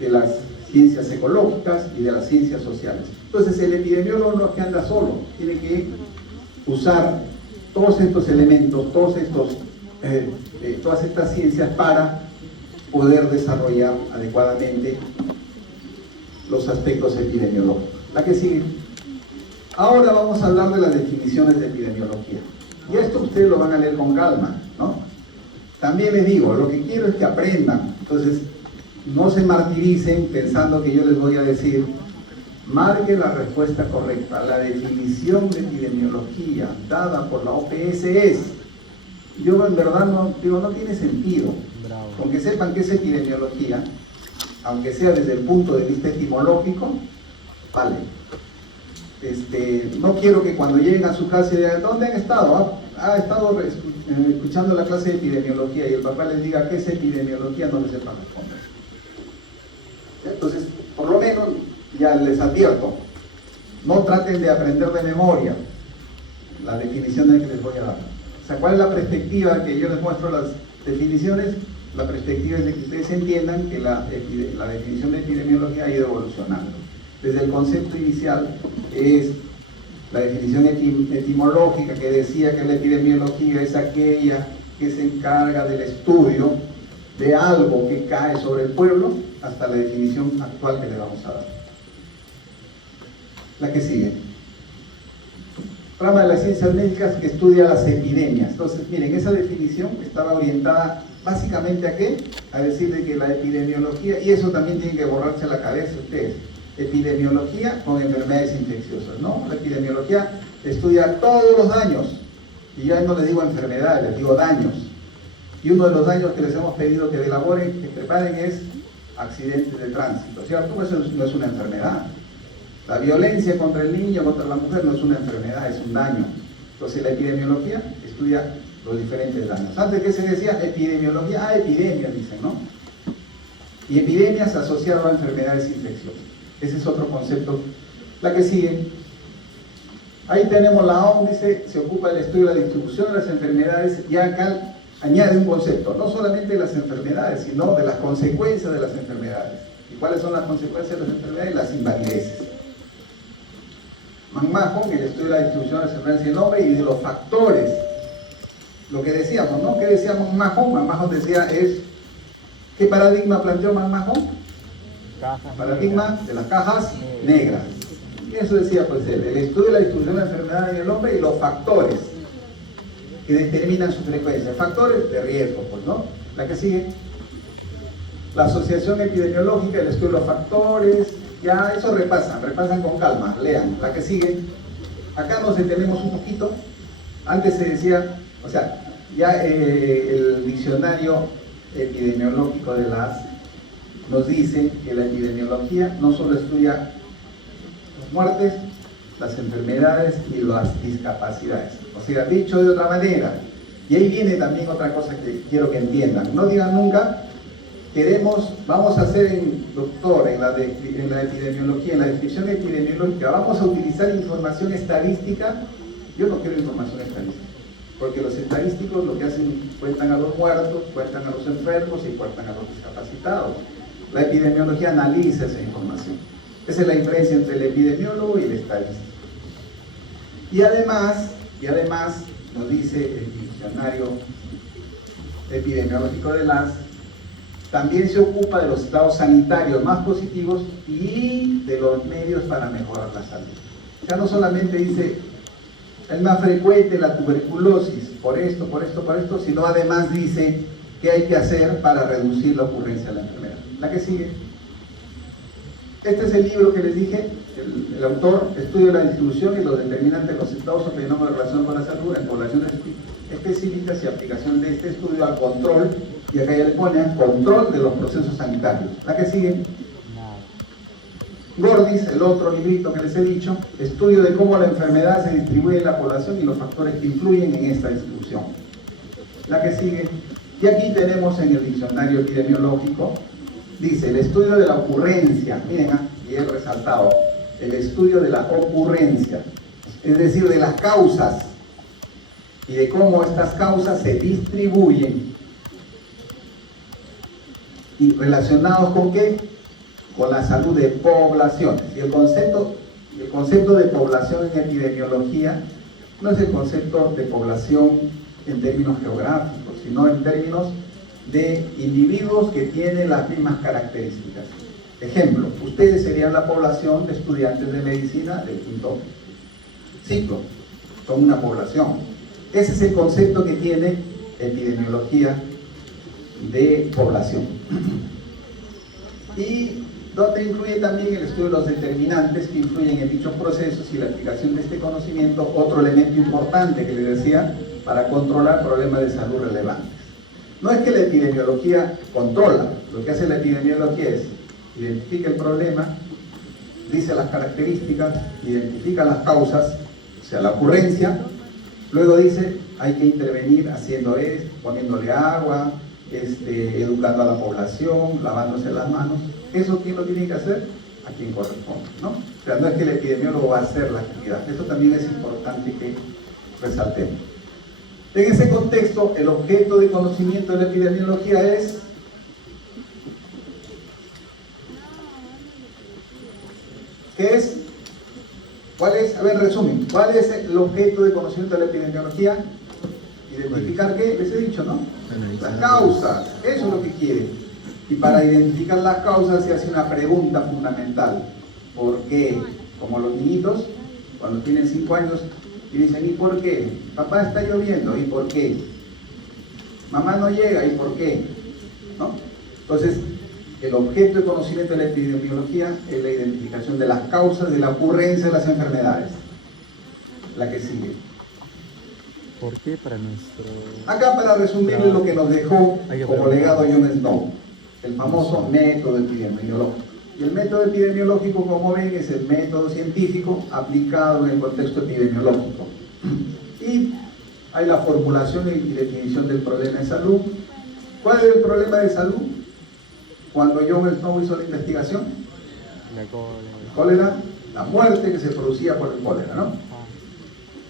de las ciencias ecológicas y de las ciencias sociales. Entonces, el epidemiólogo no es que anda solo, tiene que usar todos estos elementos, todas estas ciencias para poder desarrollar adecuadamente los aspectos epidemiológicos. La que sigue. Ahora vamos a hablar de las definiciones de epidemiología. Y esto ustedes lo van a leer con calma, ¿no? También les digo, lo que quiero es que aprendan. Entonces, no se martiricen pensando que yo les voy a decir, marque la respuesta correcta. La definición de epidemiología dada por la OPS es... Yo en verdad no tiene sentido. Bravo. Aunque sepan que es epidemiología, aunque sea desde el punto de vista etimológico, vale. No quiero que cuando lleguen a su casa y digan, ¿dónde han estado? Ha estado escuchando la clase de epidemiología, y el papá les diga qué es epidemiología, no les sepa responder. Entonces, por lo menos, ya les advierto, no traten de aprender de memoria la definición que les voy a dar. O sea, ¿cuál es la perspectiva que yo les muestro las definiciones? La perspectiva es de que ustedes entiendan que la definición de epidemiología ha ido evolucionando. Desde el concepto inicial es la definición etimológica, que decía que la epidemiología es aquella que se encarga del estudio de algo que cae sobre el pueblo, hasta la definición actual que le vamos a dar. La que sigue. Rama de las ciencias médicas que estudia las epidemias. Entonces, miren, esa definición estaba orientada básicamente ¿a qué? A decirle que la epidemiología, y eso también tienen que borrarse la cabeza ustedes, epidemiología con enfermedades infecciosas, ¿no? La epidemiología estudia todos los daños, y ya no les digo enfermedades, les digo daños. Y uno de los daños que les hemos pedido que elaboren, que preparen, es accidentes de tránsito, ¿cierto? Eso no es una enfermedad. La violencia contra el niño, contra la mujer, no es una enfermedad, es un daño. Entonces la epidemiología estudia los diferentes daños. Antes que se decía epidemiología, epidemias dicen, ¿no? Y epidemias asociadas a enfermedades infecciosas. Ese es otro concepto. La que sigue. Ahí tenemos la OMS, dice, se ocupa del estudio de la distribución de las enfermedades, y acá añade un concepto, no solamente de las enfermedades, sino de las consecuencias de las enfermedades. ¿Y cuáles son las consecuencias de las enfermedades? Las invalideces. McMahon, el estudio de la distribución de las enfermedades del hombre y de los factores. Lo que decíamos, ¿no? ¿Qué decía McMahon? McMahon decía ¿qué paradigma planteó McMahon? Paradigma de las cajas negras. Eso decía pues él, el estudio de la distribución de la enfermedad en el hombre y los factores que determinan su frecuencia. Factores de riesgo, pues, ¿no? La que sigue. La asociación epidemiológica, el estudio de los factores, ya eso repasan con calma, lean. La que sigue. Acá nos detenemos un poquito. Antes se decía, o sea, ya el diccionario epidemiológico de las nos dice que la epidemiología no solo estudia las muertes, las enfermedades y las discapacidades. O sea, dicho de otra manera, y ahí viene también otra cosa que quiero que entiendan. No digan nunca, vamos a hacer doctor, en la epidemiología, en la descripción epidemiológica, vamos a utilizar información estadística. Yo no quiero información estadística, porque los estadísticos lo que hacen, cuentan a los muertos, cuentan a los enfermos y cuentan a los discapacitados. La epidemiología analiza esa información. Esa es la diferencia entre el epidemiólogo y el estadístico. Y además nos dice el diccionario epidemiológico de las, también se ocupa de los estados sanitarios más positivos y de los medios para mejorar la salud. Ya no solamente dice es más frecuente la tuberculosis por esto, sino además dice qué hay que hacer para reducir la ocurrencia de la enfermedad. La que sigue. Este es el libro que les dije, el autor, Estudio de la distribución y los determinantes de los estados o fenómenos de relación con la salud en poblaciones específicas y aplicación de este estudio al control, y acá ya le ponen control de los procesos sanitarios. La que sigue. Gordis, el otro librito que les he dicho, estudio de cómo la enfermedad se distribuye en la población y los factores que influyen en esta distribución. La que sigue. Y aquí tenemos en el diccionario epidemiológico, dice el estudio de la ocurrencia, miren, y he resaltado, el estudio de la ocurrencia, es decir, de las causas y de cómo estas causas se distribuyen. ¿Y relacionados con qué? Con la salud de poblaciones. Y el concepto de población en epidemiología no es el concepto de población en términos geográficos, sino en términos de individuos que tienen las mismas características. Ejemplo, ustedes serían la población de estudiantes de medicina del quinto ciclo, son una población. Ese es el concepto que tiene epidemiología de población. Y donde incluye también el estudio de los determinantes que influyen en dichos procesos y la aplicación de este conocimiento, otro elemento importante que les decía, para controlar problemas de salud relevantes. No es que la epidemiología controla, lo que hace la epidemiología es identifica el problema, dice las características, identifica las causas, o sea, la ocurrencia, luego dice hay que intervenir haciendo esto, poniéndole agua, educando a la población, lavándose las manos. ¿Eso quién lo tiene que hacer? A quien corresponde, ¿no? O sea, no es que el epidemiólogo va a hacer la actividad. Esto también es importante que resaltemos. En ese contexto, el objeto de conocimiento de la epidemiología es ¿qué es? ¿Cuál es? A ver, resumen. ¿Cuál es el objeto de conocimiento de la epidemiología? Identificar qué, les he dicho, ¿no? Las causas, eso es lo que quiere. Y para identificar las causas se hace una pregunta fundamental. ¿Por qué? Como los niñitos, cuando tienen 5 años, y dicen, ¿y por qué? Papá, está lloviendo, ¿y por qué? Mamá no llega, ¿y por qué? ¿No? Entonces, el objeto de conocimiento de la epidemiología es la identificación de las causas de la ocurrencia de las enfermedades. La que sigue. ¿Por qué para nuestro...? Acá para resumirles lo que nos dejó como legado John Snow, el famoso método epidemiológico. Y el método epidemiológico, como ven, es el método científico aplicado en el contexto epidemiológico. Y hay la formulación y definición del problema de salud. ¿Cuál es el problema de salud? Cuando John Snow hizo la investigación, La cólera. Cólera, la muerte que se producía por el cólera, ¿no? Ah,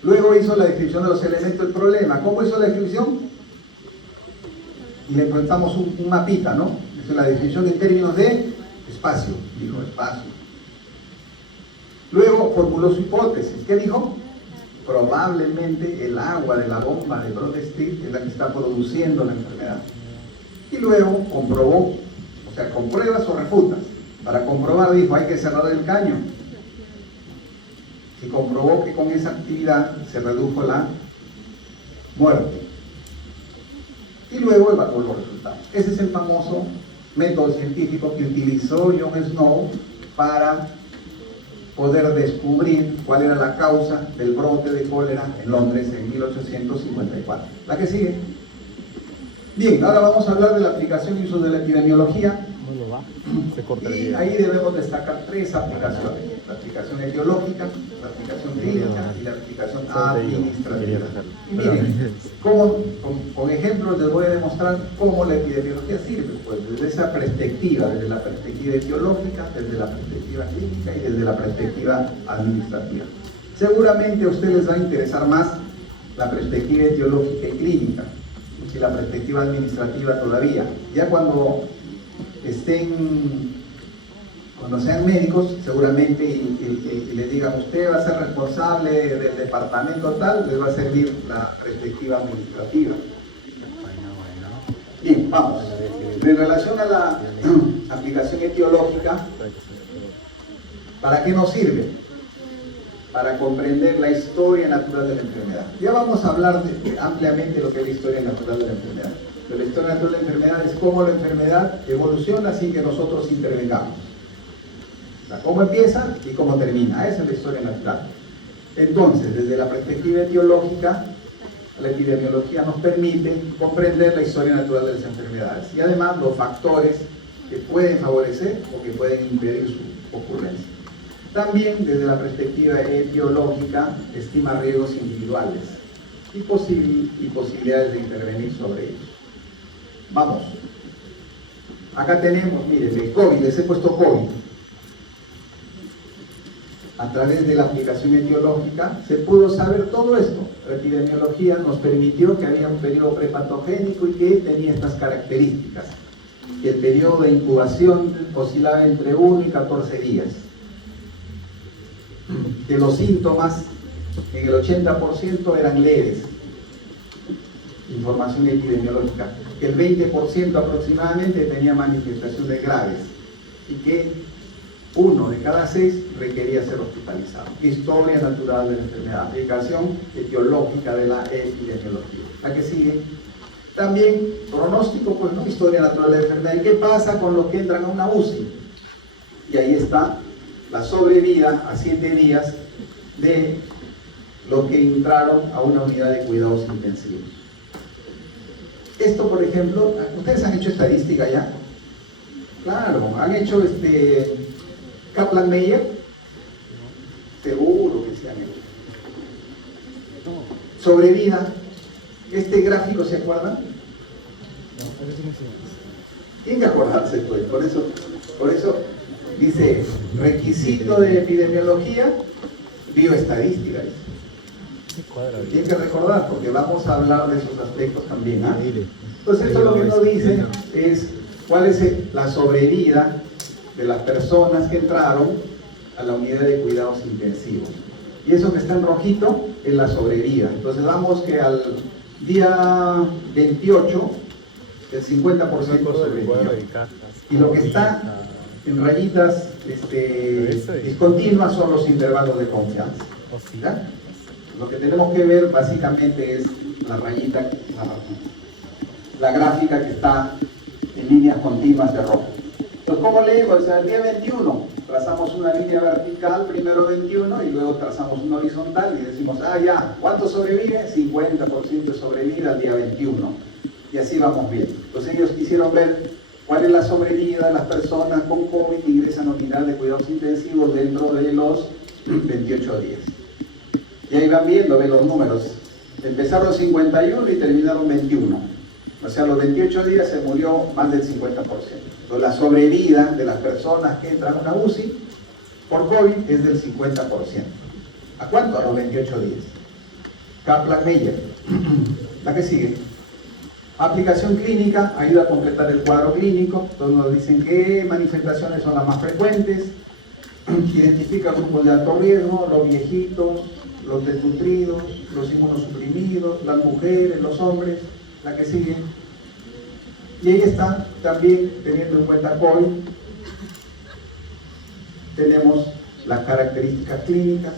Luego hizo la descripción de los elementos del problema. ¿Cómo hizo la descripción? Y le presentamos un mapita, ¿no? Es la descripción en términos de espacio. Dijo espacio. Luego formuló su hipótesis. ¿Qué dijo? Probablemente el agua de la bomba de Broad Street es la que está produciendo la enfermedad. Y luego comprobó, o sea, con pruebas o refutas. Para comprobar dijo, hay que cerrar el caño. Y comprobó que con esa actividad se redujo la muerte. Y luego evaluó los resultados. Ese es el famoso método científico que utilizó John Snow para poder descubrir cuál era la causa del brote de cólera en Londres en 1854. ¿La que sigue? Bien, ahora vamos a hablar de la aplicación y uso de la epidemiología. no lo va. Se corta el Y video. ahí debemos destacar tres aplicaciones: la aplicación etiológica, la aplicación clínica y la aplicación administrativa. Y miren, con ejemplos les voy a demostrar cómo la epidemiología sirve, pues desde esa perspectiva, desde la perspectiva etiológica, desde la perspectiva clínica y desde la perspectiva administrativa. Seguramente a ustedes les va a interesar más la perspectiva etiológica y clínica y la perspectiva administrativa todavía. Ya cuando sean médicos, seguramente y les digan, usted va a ser responsable del departamento tal, les va a servir la perspectiva administrativa. Bien, vamos. En relación a la aplicación etiológica, ¿para qué nos sirve? Para comprender la historia natural de la enfermedad. Ya vamos a hablar ampliamente de lo que es la historia natural de la enfermedad. Pero la historia natural de la enfermedad es cómo la enfermedad evoluciona sin que nosotros intervengamos. O sea, cómo empieza y cómo termina. Esa es la historia natural. Entonces, desde la perspectiva etiológica, la epidemiología nos permite comprender la historia natural de las enfermedades y además los factores que pueden favorecer o que pueden impedir su ocurrencia. También desde la perspectiva etiológica estima riesgos individuales y posibilidades de intervenir sobre ellos. Vamos. Acá tenemos, miren, el COVID, les he puesto COVID. A través de la aplicación etiológica se pudo saber todo esto. La epidemiología nos permitió que había un periodo prepatogénico y que tenía estas características. El periodo de incubación oscilaba entre 1 y 14 días. Que los síntomas en el 80% eran leves. Información epidemiológica. Que el 20% aproximadamente tenía manifestaciones graves. Y que 1 de cada 6 requería ser hospitalizado. Historia natural de la enfermedad, aplicación etiológica de la epidemiología. La que sigue. También pronóstico, pues no, historia natural de la enfermedad. ¿Y qué pasa con los que entran a una UCI? Y ahí está la sobrevida a 7 días de los que entraron a una unidad de cuidados intensivos. Esto, por ejemplo, ¿ustedes han hecho estadística ya? Claro, han hecho Kaplan-Meier, seguro que se han hecho. Sobrevida, este gráfico, ¿se acuerdan? Tienen que acordarse, pues, por eso dice, requisito de epidemiología, bioestadística. Tienen que recordar, porque vamos a hablar de esos aspectos también. Entonces, esto lo que nos dice es cuál es la sobrevida de las personas que entraron a la unidad de cuidados intensivos. Y eso que está en rojito es la sobrevida. Entonces vamos que al día 28 el 50% sobrevivió. Y lo que está en rayitas discontinuas son los intervalos de confianza. ¿Ya? Lo que tenemos que ver básicamente es la rayita, la gráfica que está en líneas continuas de rojo. Entonces, ¿cómo leemos? O sea, el día 21 trazamos una línea vertical, primero 21, y luego trazamos una horizontal y decimos, ya, ¿cuánto sobrevive? 50% de sobrevida al día 21. Y así vamos viendo. Entonces ellos quisieron ver cuál es la sobrevida de las personas con COVID que ingresan a unidad de cuidados intensivos dentro de los 28 días. Y ahí van viendo, ven los números. Empezaron 51 y terminaron 21. O sea, a los 28 días se murió más del 50%. Entonces, la sobrevida de las personas que entran a una UCI por COVID es del 50%. ¿A cuánto? A los 28 días. Kaplan-Meier. La que sigue. Aplicación clínica, ayuda a completar el cuadro clínico. Entonces nos dicen qué manifestaciones son las más frecuentes. Identifica grupos de alto riesgo, los viejitos, los desnutridos, los inmunosuprimidos, las mujeres, los hombres. La que sigue. Y ahí está, también teniendo en cuenta COVID, tenemos las características clínicas,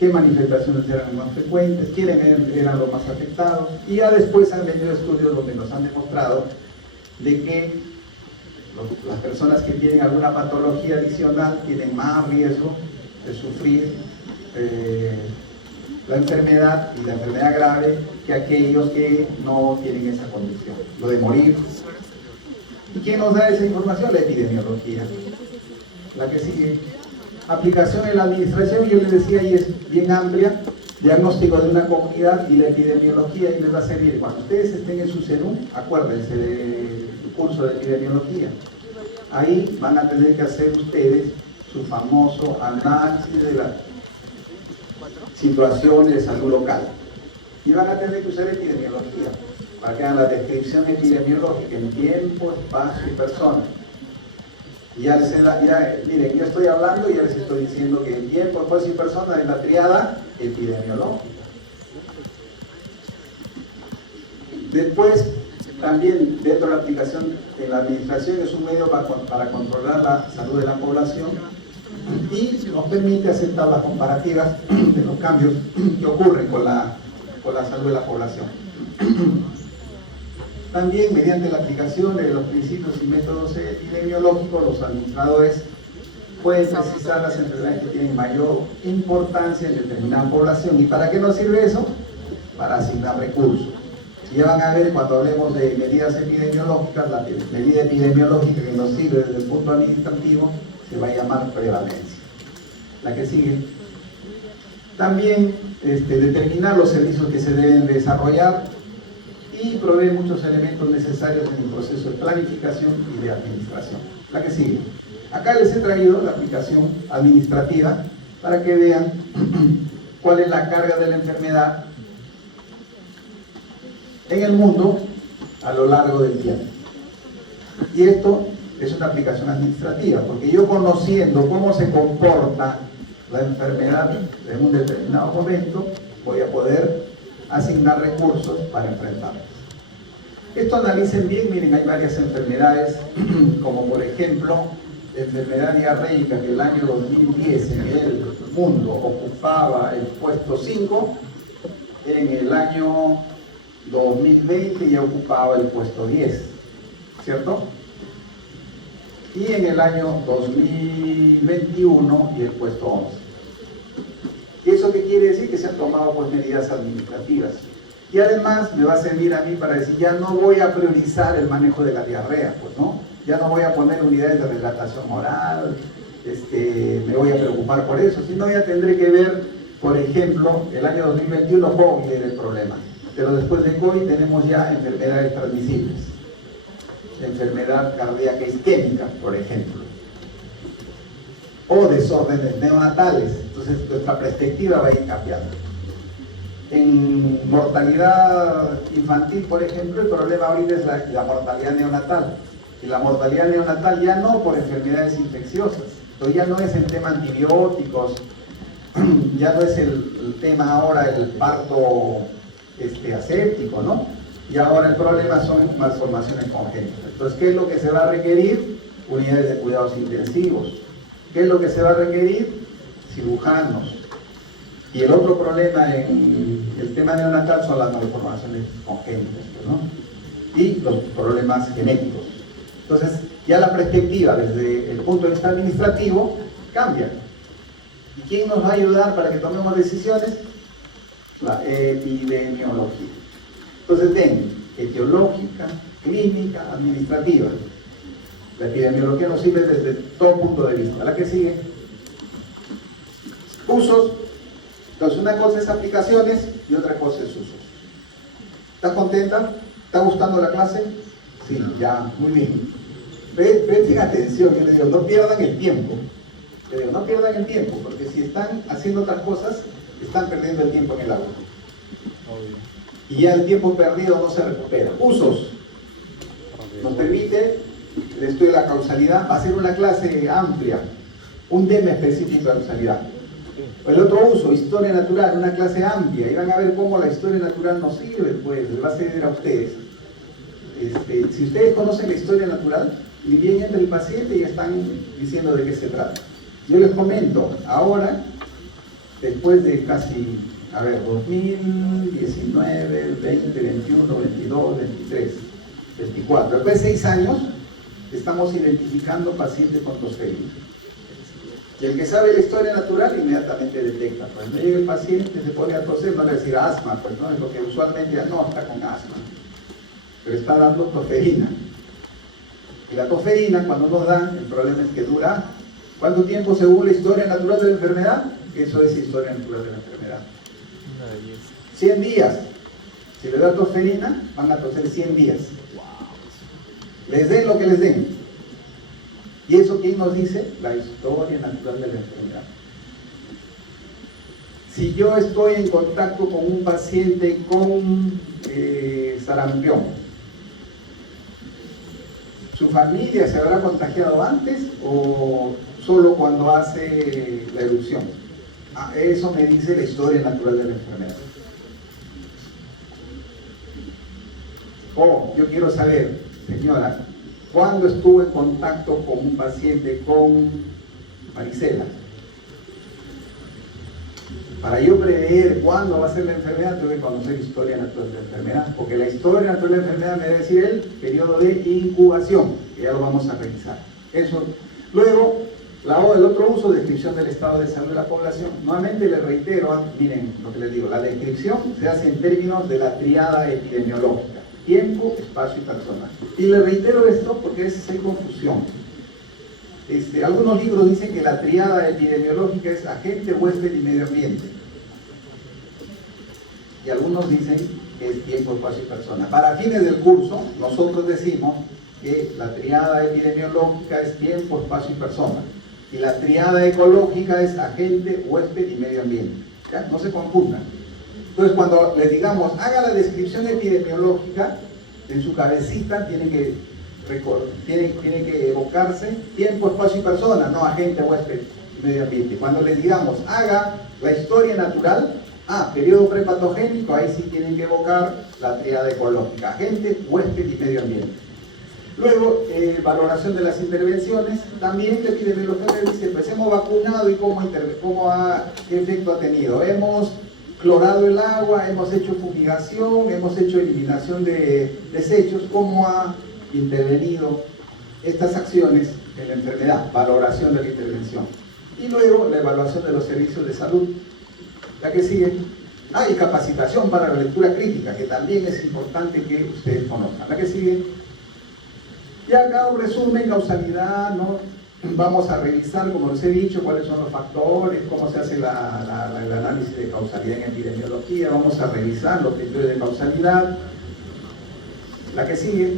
qué manifestaciones eran más frecuentes, quiénes eran los más afectados, y ya después han venido estudios donde nos han demostrado de que las personas que tienen alguna patología adicional tienen más riesgo de sufrir la enfermedad y la enfermedad grave que aquellos que no tienen esa condición, lo de morir. ¿Y quién nos da esa información? La epidemiología. La que sigue. Aplicación en la administración, yo les decía, ahí es bien amplia, diagnóstico de una comunidad y la epidemiología, y les va a servir. Cuando ustedes estén en su CENU, acuérdense del curso de epidemiología. Ahí van a tener que hacer ustedes su famoso análisis de las situaciones de salud local. Y van a tener que usar epidemiología, para que hagan la descripción epidemiológica en tiempo, espacio y persona. Y miren, yo estoy hablando y ya les estoy diciendo que el tiempo, espacio y persona es la triada epidemiológica. Nos también dentro de la aplicación en la administración es un medio para controlar la salud de la población y nos permite hacer tablas comparativas de los cambios que ocurren con la salud de la población. También mediante la aplicación de los principios y métodos epidemiológicos, los administradores pueden precisar las enfermedades que tienen mayor importancia en determinada población. ¿Y para qué nos sirve eso? Para asignar recursos. Y ya van a ver cuando hablemos de medidas epidemiológicas, la medida epidemiológica que nos sirve desde el punto administrativo se va a llamar prevalencia. La que sigue. También determinar los servicios que se deben desarrollar y provee muchos elementos necesarios en el proceso de planificación y de administración. La que sigue. Acá les he traído la aplicación administrativa para que vean cuál es la carga de la enfermedad en el mundo a lo largo del tiempo. Y esto es una aplicación administrativa, porque yo conociendo cómo se comporta la enfermedad en un determinado momento, voy a poder asignar recursos para enfrentarlos. Esto analicen bien, miren, hay varias enfermedades, como por ejemplo, la enfermedad diarreica que el año 2010 en el mundo ocupaba el puesto 5, en el año 2020 ya ocupaba el puesto 10, ¿cierto? Y en el año 2021 y el puesto 11. ¿Y eso qué quiere decir? Que se han tomado pues medidas administrativas. Y además me va a servir a mí para decir, ya no voy a priorizar el manejo de la diarrea, pues no, ya no voy a poner unidades de relatación oral, me voy a preocupar por eso, sino ya tendré que ver, por ejemplo, el año 2021 COVID era el problema, pero después de COVID tenemos ya enfermedades transmisibles, enfermedad cardíaca isquémica, por ejemplo, o desórdenes neonatales. Entonces nuestra perspectiva va a ir cambiando. En mortalidad infantil, por ejemplo, el problema ahorita es la mortalidad neonatal. Y la mortalidad neonatal ya no por enfermedades infecciosas, entonces ya no es el tema antibióticos, ya no es el tema ahora el parto aséptico, ¿no? Y ahora el problema son malformaciones congénitas. Entonces, ¿qué es lo que se va a requerir? Unidades de cuidados intensivos. ¿Qué es lo que se va a requerir? Cirujanos. Y el otro problema en el tema neonatal son las malformaciones congénitas, ¿no? Y los problemas genéticos. Entonces, ya la perspectiva desde el punto de vista administrativo cambia. ¿Y quién nos va a ayudar para que tomemos decisiones? La epidemiología. Entonces, ven, etiológica, clínica, administrativa. La epidemiología nos sirve desde todo punto de vista. La que sigue. Usos. Entonces, una cosa es aplicaciones y otra cosa es usos. ¿Estás contenta? ¿Está gustando la clase? Sí, ya, muy bien. Presten atención, yo les digo, no pierdan el tiempo. Le digo, no pierdan el tiempo, porque si están haciendo otras cosas, están perdiendo el tiempo en el aula. Obvio. Y ya el tiempo perdido no se recupera. Usos. Nos permite el estudio de la causalidad. Va a ser una clase amplia, un tema específico de causalidad. El otro uso, historia natural, una clase amplia. Y van a ver cómo la historia natural nos sirve, pues, les va a servir a ustedes. Si ustedes conocen la historia natural, y bien entra el paciente y ya están diciendo de qué se trata. Yo les comento, ahora, después de casi, 2019, 20, 21, 22, 23, 24, después de 6 años, estamos identificando pacientes con tosferina. Y el que sabe la historia natural inmediatamente detecta. Cuando llega el paciente, se pone a toser, no le decir asma, pues no es lo que usualmente ya no está con asma, pero está dando tosferina. Y la tosferina, cuando nos dan, el problema es que dura. ¿Cuánto tiempo según la historia natural de la enfermedad? Eso es historia natural de la enfermedad. 100 días. Si le da tosferina, van a toser 100 días. Les den lo que les den. ¿Y eso quién nos dice? La historia natural de la enfermedad. Si yo estoy en contacto con un paciente con sarampión, ¿su familia se habrá contagiado antes o solo cuando hace la erupción? Eso me dice la historia natural de la enfermedad. O yo quiero saber, señora, ¿cuándo estuvo en contacto con un paciente con varicela? Para yo prever cuándo va a ser la enfermedad, tengo que conocer historia natural de la enfermedad, porque la historia natural de la enfermedad me debe decir el periodo de incubación, que ya lo vamos a revisar. Eso. Luego, el otro uso, descripción del estado de salud de la población. Nuevamente les reitero, miren lo que les digo, la descripción se hace en términos de la triada epidemiológica: tiempo, espacio y persona. Y les reitero esto porque a veces hay confusión. Algunos libros dicen que la triada epidemiológica es agente, huésped y medio ambiente. Y algunos dicen que es tiempo, espacio y persona. Para fines del curso, nosotros decimos que la triada epidemiológica es tiempo, espacio y persona. Y la triada ecológica es agente, huésped y medio ambiente. ¿Ya? No se confundan. Entonces, cuando les digamos, haga la descripción epidemiológica, en su cabecita tiene que evocarse tiempo, espacio y persona, no agente, huésped y medio ambiente. Cuando les digamos, haga la historia natural, periodo prepatogénico, ahí sí tienen que evocar la triada ecológica: agente, huésped y medio ambiente. Luego, valoración de las intervenciones. También la epidemiología me dice, pues hemos vacunado y qué efecto ha tenido. Hemos clorado el agua, hemos hecho fumigación, hemos hecho eliminación de desechos. ¿Cómo ha intervenido estas acciones en la enfermedad? Valoración de la intervención. Y luego, la evaluación de los servicios de salud. La que sigue. Y capacitación para la lectura crítica, que también es importante que ustedes conozcan. La que sigue. Y acá un resumen, causalidad, ¿no? Vamos a revisar, como les he dicho, cuáles son los factores, cómo se hace el análisis de causalidad en epidemiología. Vamos a revisar los criterios de causalidad. La que sigue.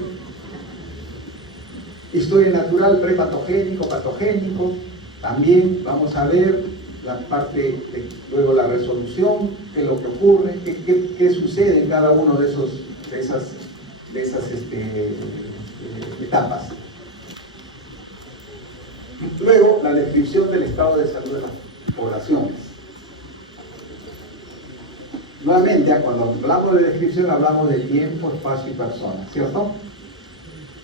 Historia natural, prepatogénico, patogénico. También vamos a ver la parte luego la resolución, qué es lo que ocurre, qué sucede en cada uno de esas etapas. Luego, la descripción del estado de salud de las poblaciones. Nuevamente, cuando hablamos de descripción, hablamos de tiempo, espacio y persona, ¿cierto?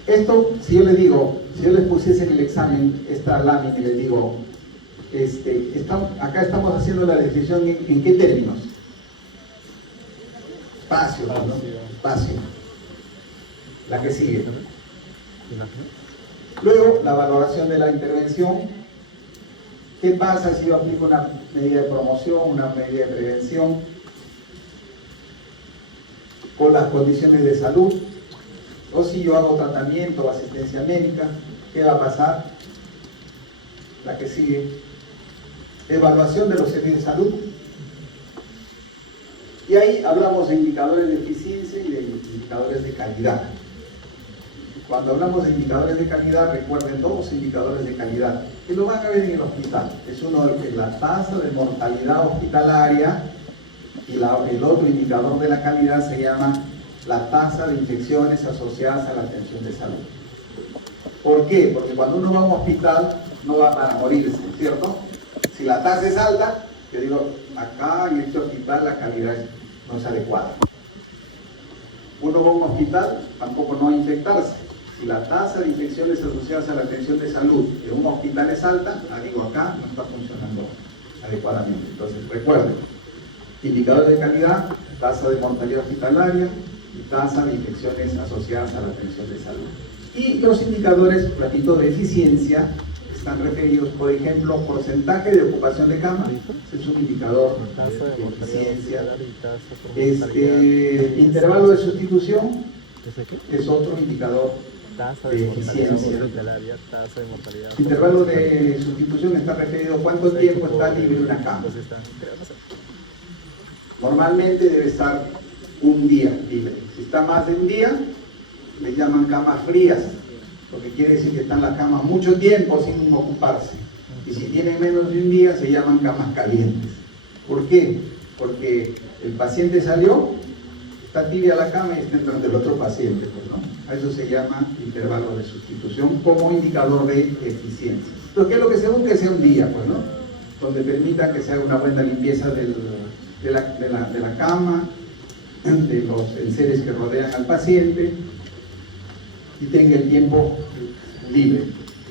Esto, si yo les pusiese en el examen esta lámina y les digo, acá estamos haciendo la descripción ¿en qué términos? Espacio, ¿no? Espacio. La que sigue. Luego, la valoración de la intervención. ¿Qué pasa si yo aplico una medida de promoción, una medida de prevención con las condiciones de salud? O si yo hago tratamiento o asistencia médica, ¿qué va a pasar? La que sigue. Evaluación de los servicios de salud. Y ahí hablamos de indicadores de eficiencia y de indicadores de calidad. Cuando hablamos de indicadores de calidad, recuerden dos indicadores de calidad, que lo van a ver en el hospital. Es uno que es la tasa de mortalidad hospitalaria, y el otro indicador de la calidad se llama la tasa de infecciones asociadas a la atención de salud. ¿Por qué? Porque cuando uno va a un hospital no va para morirse, ¿cierto? Si la tasa es alta, yo digo, acá en este hospital la calidad no es adecuada. Uno va a un hospital, tampoco no va a infectarse. Si la tasa de infecciones asociadas a la atención de salud de un hospital es alta, digo, acá no está funcionando adecuadamente. Entonces, recuerden, indicadores de calidad, tasa de mortalidad hospitalaria y tasa de infecciones asociadas a la atención de salud. Y los indicadores, repito, de eficiencia, están referidos, por ejemplo, porcentaje de ocupación de cama, es un indicador de eficiencia. Intervalo de sustitución es otro indicador de eficiencia. Intervalo de sustitución está referido a cuánto tiempo está libre una cama. Normalmente debe estar un día libre. Si está más de un día, le llaman camas frías, porque quiere decir que están las camas mucho tiempo sin ocuparse. Y si tienen menos de un día, se llaman camas calientes. ¿Por qué? Porque el paciente salió, está tibia la cama y está entrando el otro paciente, pues, ¿no? A eso se llama intervalo de sustitución como indicador de eficiencia. Entonces, ¿qué es lo que se busca? Que sea un día, pues, ¿no? Donde permita que se haga una buena limpieza de la cama, de los enseres que rodean al paciente, y tenga el tiempo libre.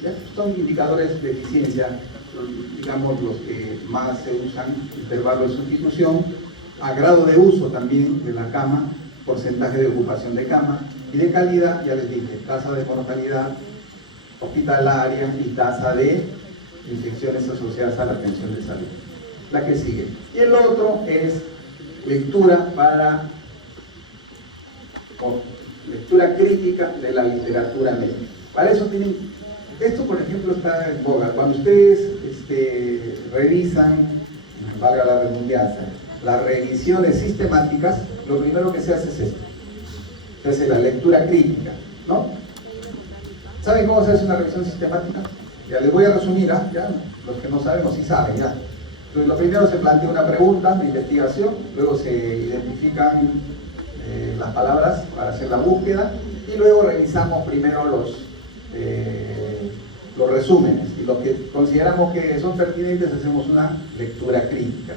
¿Ya? Son indicadores de eficiencia, digamos, los que más se usan: intervalo de sustitución, a grado de uso también de la cama, porcentaje de ocupación de cama, y de calidad, ya les dije, tasa de mortalidad hospitalaria y tasa de infecciones asociadas a la atención de salud. La que sigue. Y el otro es lectura lectura crítica de la literatura médica. Para eso tienen, esto por ejemplo está en boga. Cuando ustedes revisan, valga la redundancia, las revisiones sistemáticas, lo primero que se hace es esto. Se hace la lectura crítica, ¿no? ¿Saben cómo se hace una revisión sistemática? Ya les voy a resumir, ya, los que no saben o sí saben, ya. Entonces, lo primero se plantea una pregunta de investigación, luego se identifican las palabras para hacer la búsqueda, y luego revisamos primero los resúmenes, y lo que consideramos que son pertinentes hacemos una lectura crítica.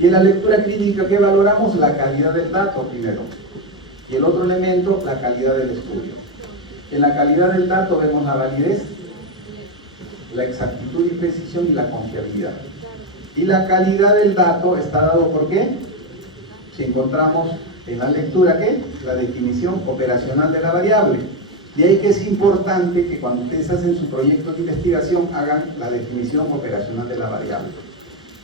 Y en la lectura crítica, ¿qué valoramos? La calidad del dato primero, y el otro elemento, la calidad del estudio. En la calidad del dato vemos la validez, la exactitud y precisión y la confiabilidad. Y la calidad del dato está dado por qué? Si encontramos en la lectura, ¿qué? La definición operacional de la variable. De ahí que es importante que cuando ustedes hacen su proyecto de investigación hagan la definición operacional de la variable.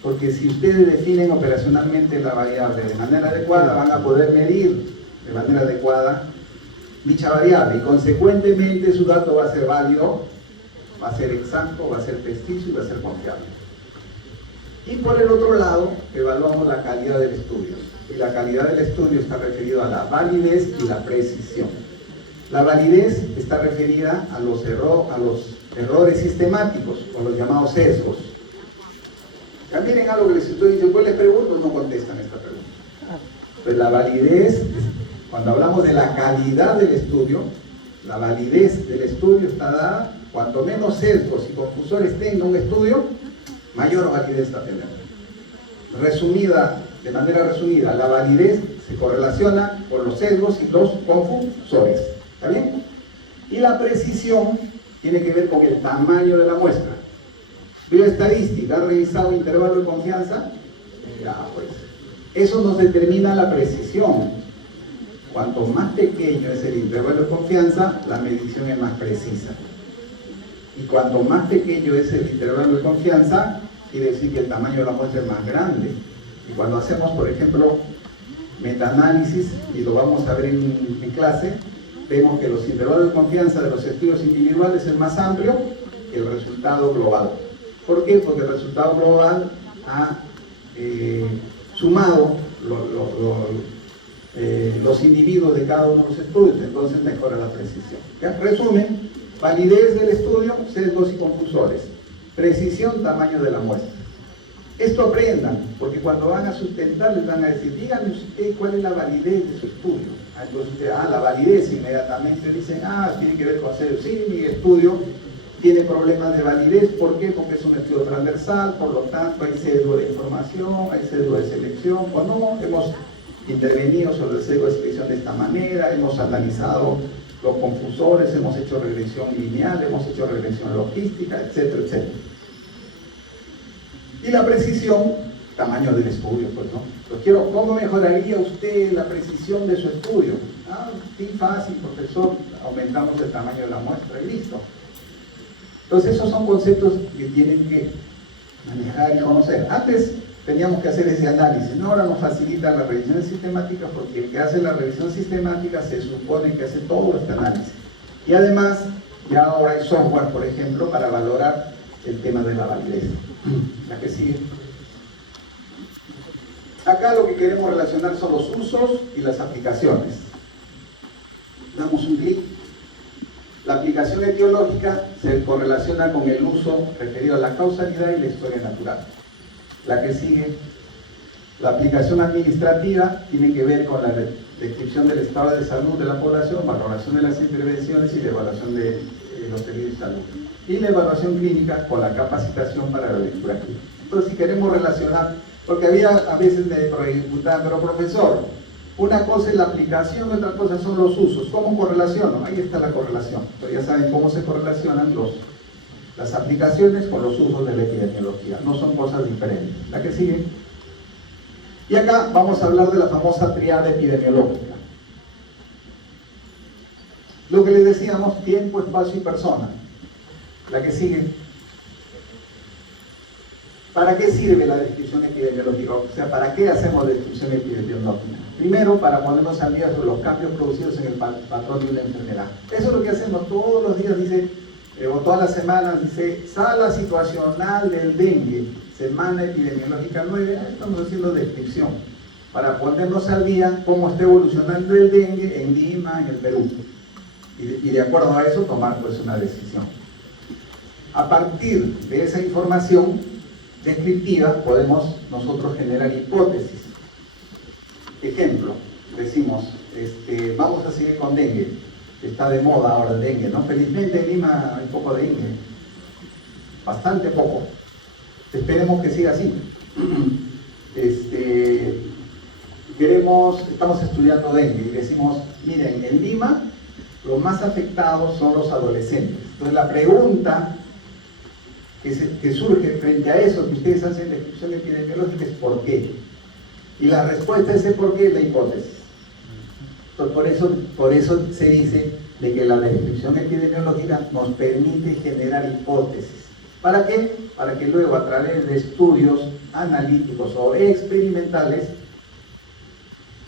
Porque si ustedes definen operacionalmente la variable de manera adecuada, van a poder medir de manera adecuada dicha variable, y consecuentemente su dato va a ser válido, va a ser exacto, va a ser preciso y va a ser confiable. Y por el otro lado, evaluamos la calidad del estudio. Y la calidad del estudio está referida a la validez y la precisión. La validez está referida a los errores sistemáticos, o los llamados sesgos. También en algo que les estoy diciendo, pues les pregunto, no contestan esta pregunta. Pues la validez, cuando hablamos de la calidad del estudio, la validez del estudio está dada, cuanto menos sesgos y confusores tenga un estudio, mayor validez va a tener. De manera resumida, la validez se correlaciona con los sesgos y los confusores. ¿Está bien? Y la precisión tiene que ver con el tamaño de la muestra. Bioestadística, ¿ha revisado intervalo de confianza? Ya, pues. Eso nos determina la precisión. Cuanto más pequeño es el intervalo de confianza, la medición es más precisa. Y cuanto más pequeño es el intervalo de confianza, quiere decir que el tamaño de la muestra es más grande. Y cuando hacemos, por ejemplo, metaanálisis, y lo vamos a ver en clase, vemos que los intervalos de confianza de los estudios individuales es más amplio que el resultado global. ¿Por qué? Porque el resultado global ha sumado los individuos de cada uno de los estudios, entonces mejora la precisión. ¿Ya? Resumen, validez del estudio, sesgos y confusores. Precisión, tamaño de la muestra. Esto aprendan, porque cuando van a sustentar les van a decir, díganme usted cuál es la validez de su estudio. Entonces usted, la validez, inmediatamente dicen, tiene que ver con serio. Sí, mi estudio tiene problemas de validez. ¿Por qué? Porque es un estudio transversal, por lo tanto hay sesgo de información, hay sesgo de selección, o no, hemos intervenido sobre el sesgo de selección de esta manera, hemos analizado los confusores, hemos hecho regresión lineal, hemos hecho regresión logística, etcétera, etcétera. Y la precisión, tamaño del estudio, pues, ¿no? ¿Cómo mejoraría usted la precisión de su estudio? Sí, fácil, profesor, aumentamos el tamaño de la muestra y listo. Entonces esos son conceptos que tienen que manejar y conocer. Antes teníamos que hacer ese análisis, ¿no? Ahora nos facilita la revisión sistemática, porque el que hace la revisión sistemática se supone que hace todo este análisis. Y además, ya ahora hay software, por ejemplo, para valorar el tema de la validez. La que sigue. Acá lo que queremos relacionar son los usos y las aplicaciones. Damos un clic. La aplicación etiológica se correlaciona con el uso referido a la causalidad y la historia natural. La que sigue. La aplicación administrativa tiene que ver con la descripción del estado de salud de la población, valoración de las intervenciones y la evaluación de los servicios de salud. Y la evaluación clínica con la capacitación para la lectura clínica. Entonces, si queremos relacionar, porque a veces me preguntaban, pero profesor, una cosa es la aplicación, otra cosa son los usos. ¿Cómo correlaciono? Ahí está la correlación. Pero ya saben cómo se correlacionan las aplicaciones con los usos de la epidemiología. No son cosas diferentes. La que sigue. Y acá vamos a hablar de la famosa triada epidemiológica. Lo que les decíamos, tiempo, espacio y persona. La que sigue. ¿Para qué sirve la descripción epidemiológica? O sea, ¿para qué hacemos descripción epidemiológica? Primero, para ponernos al día sobre los cambios producidos en el patrón de una enfermedad. Eso es lo que hacemos todos los días, dice, o todas las semanas, dice, sala situacional del dengue, semana epidemiológica 9, estamos haciendo descripción, para ponernos al día cómo está evolucionando el dengue en Lima, en el Perú. Y de acuerdo a eso, tomar pues una decisión. A partir de esa información descriptiva, podemos nosotros generar hipótesis. Ejemplo, decimos, vamos a seguir con dengue. Está de moda ahora el dengue, ¿no? Felizmente en Lima hay poco dengue. Bastante poco. Esperemos que siga así. Estamos estudiando dengue y decimos, miren, en Lima los más afectados son los adolescentes. Entonces la pregunta que surge frente a eso que ustedes hacen descripción epidemiológica es ¿por qué? Y la respuesta a ese por qué es la hipótesis. Entonces, por eso se dice de que la descripción epidemiológica nos permite generar hipótesis. ¿Para qué? Para que luego a través de estudios analíticos o experimentales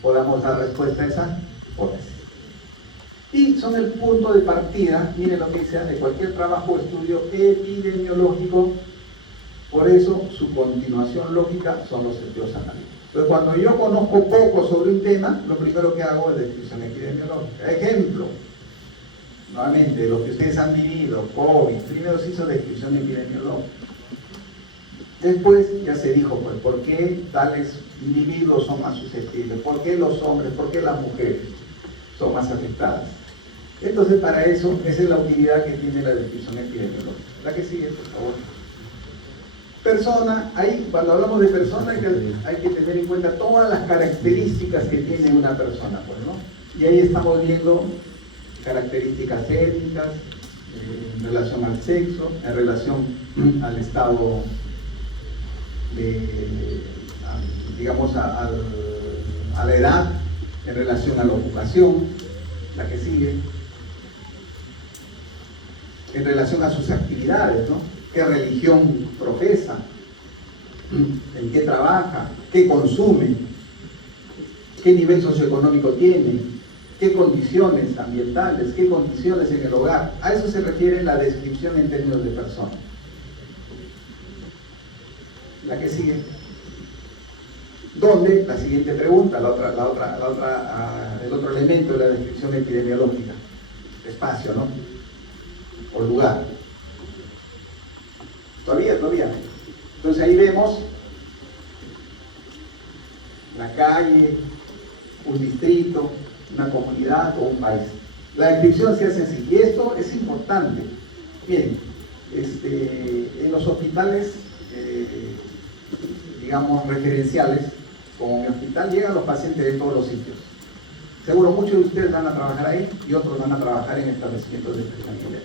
podamos dar respuesta a esa hipótesis. Y son el punto de partida, miren lo que dice, de cualquier trabajo o estudio epidemiológico. Por eso su continuación lógica son los estudios analíticos. Entonces, cuando yo conozco poco sobre un tema, lo primero que hago es descripción epidemiológica. Ejemplo, nuevamente, lo que ustedes han vivido, COVID, primero se hizo descripción epidemiológica. Después ya se dijo, pues, ¿por qué tales individuos son más susceptibles? ¿Por qué los hombres? ¿Por qué las mujeres son más afectadas? Entonces, para eso, esa es la utilidad que tiene la descripción epidemiológica. La que sigue, por favor. Persona, ahí cuando hablamos de persona hay que tener en cuenta todas las características que tiene una persona, pues, ¿no? Y ahí estamos viendo características étnicas, en relación al sexo, en relación al estado digamos, a la edad, en relación a la ocupación, la que sigue, en relación a sus actividades, ¿no? ¿Qué religión profesa? ¿En qué trabaja? ¿Qué consume? ¿Qué nivel socioeconómico tiene? ¿Qué condiciones ambientales? ¿Qué condiciones en el hogar? A eso se refiere la descripción en términos de persona. La que sigue. Donde, la siguiente pregunta, el otro elemento de la descripción epidemiológica, espacio, ¿no? O lugar. Todavía. Entonces ahí vemos la calle, un distrito, una comunidad o un país. La descripción se hace así, y esto es importante. Miren, en los hospitales, digamos, referenciales, como mi hospital, llegan los pacientes de todos los sitios. Seguro muchos de ustedes van a trabajar ahí y otros van a trabajar en establecimientos de primer nivel.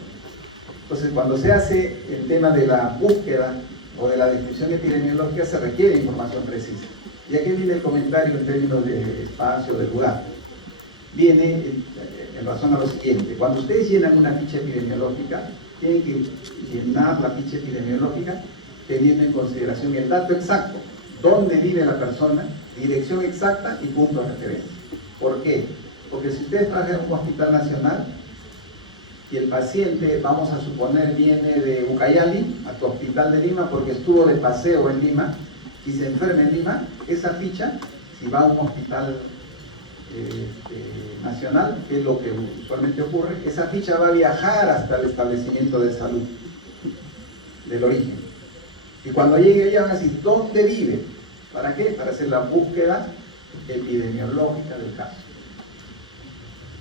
Entonces, cuando se hace el tema de la búsqueda o de la descripción epidemiológica, se requiere información precisa. Y aquí viene el comentario en términos de espacio, de lugar. Viene en razón a lo siguiente: cuando ustedes llenan una ficha epidemiológica, tienen que llenar la ficha epidemiológica teniendo en consideración el dato exacto, dónde vive la persona, dirección exacta y punto de referencia. ¿Por qué? Porque si ustedes trabajan en un hospital nacional y el paciente, vamos a suponer, viene de Ucayali a tu hospital de Lima porque estuvo de paseo en Lima y se enferma en Lima, esa ficha, si va a un hospital nacional, que es lo que usualmente ocurre, esa ficha va a viajar hasta el establecimiento de salud del origen. Y cuando llegue allá van a decir, ¿dónde vive? ¿Para qué? Para hacer la búsqueda epidemiológica del caso.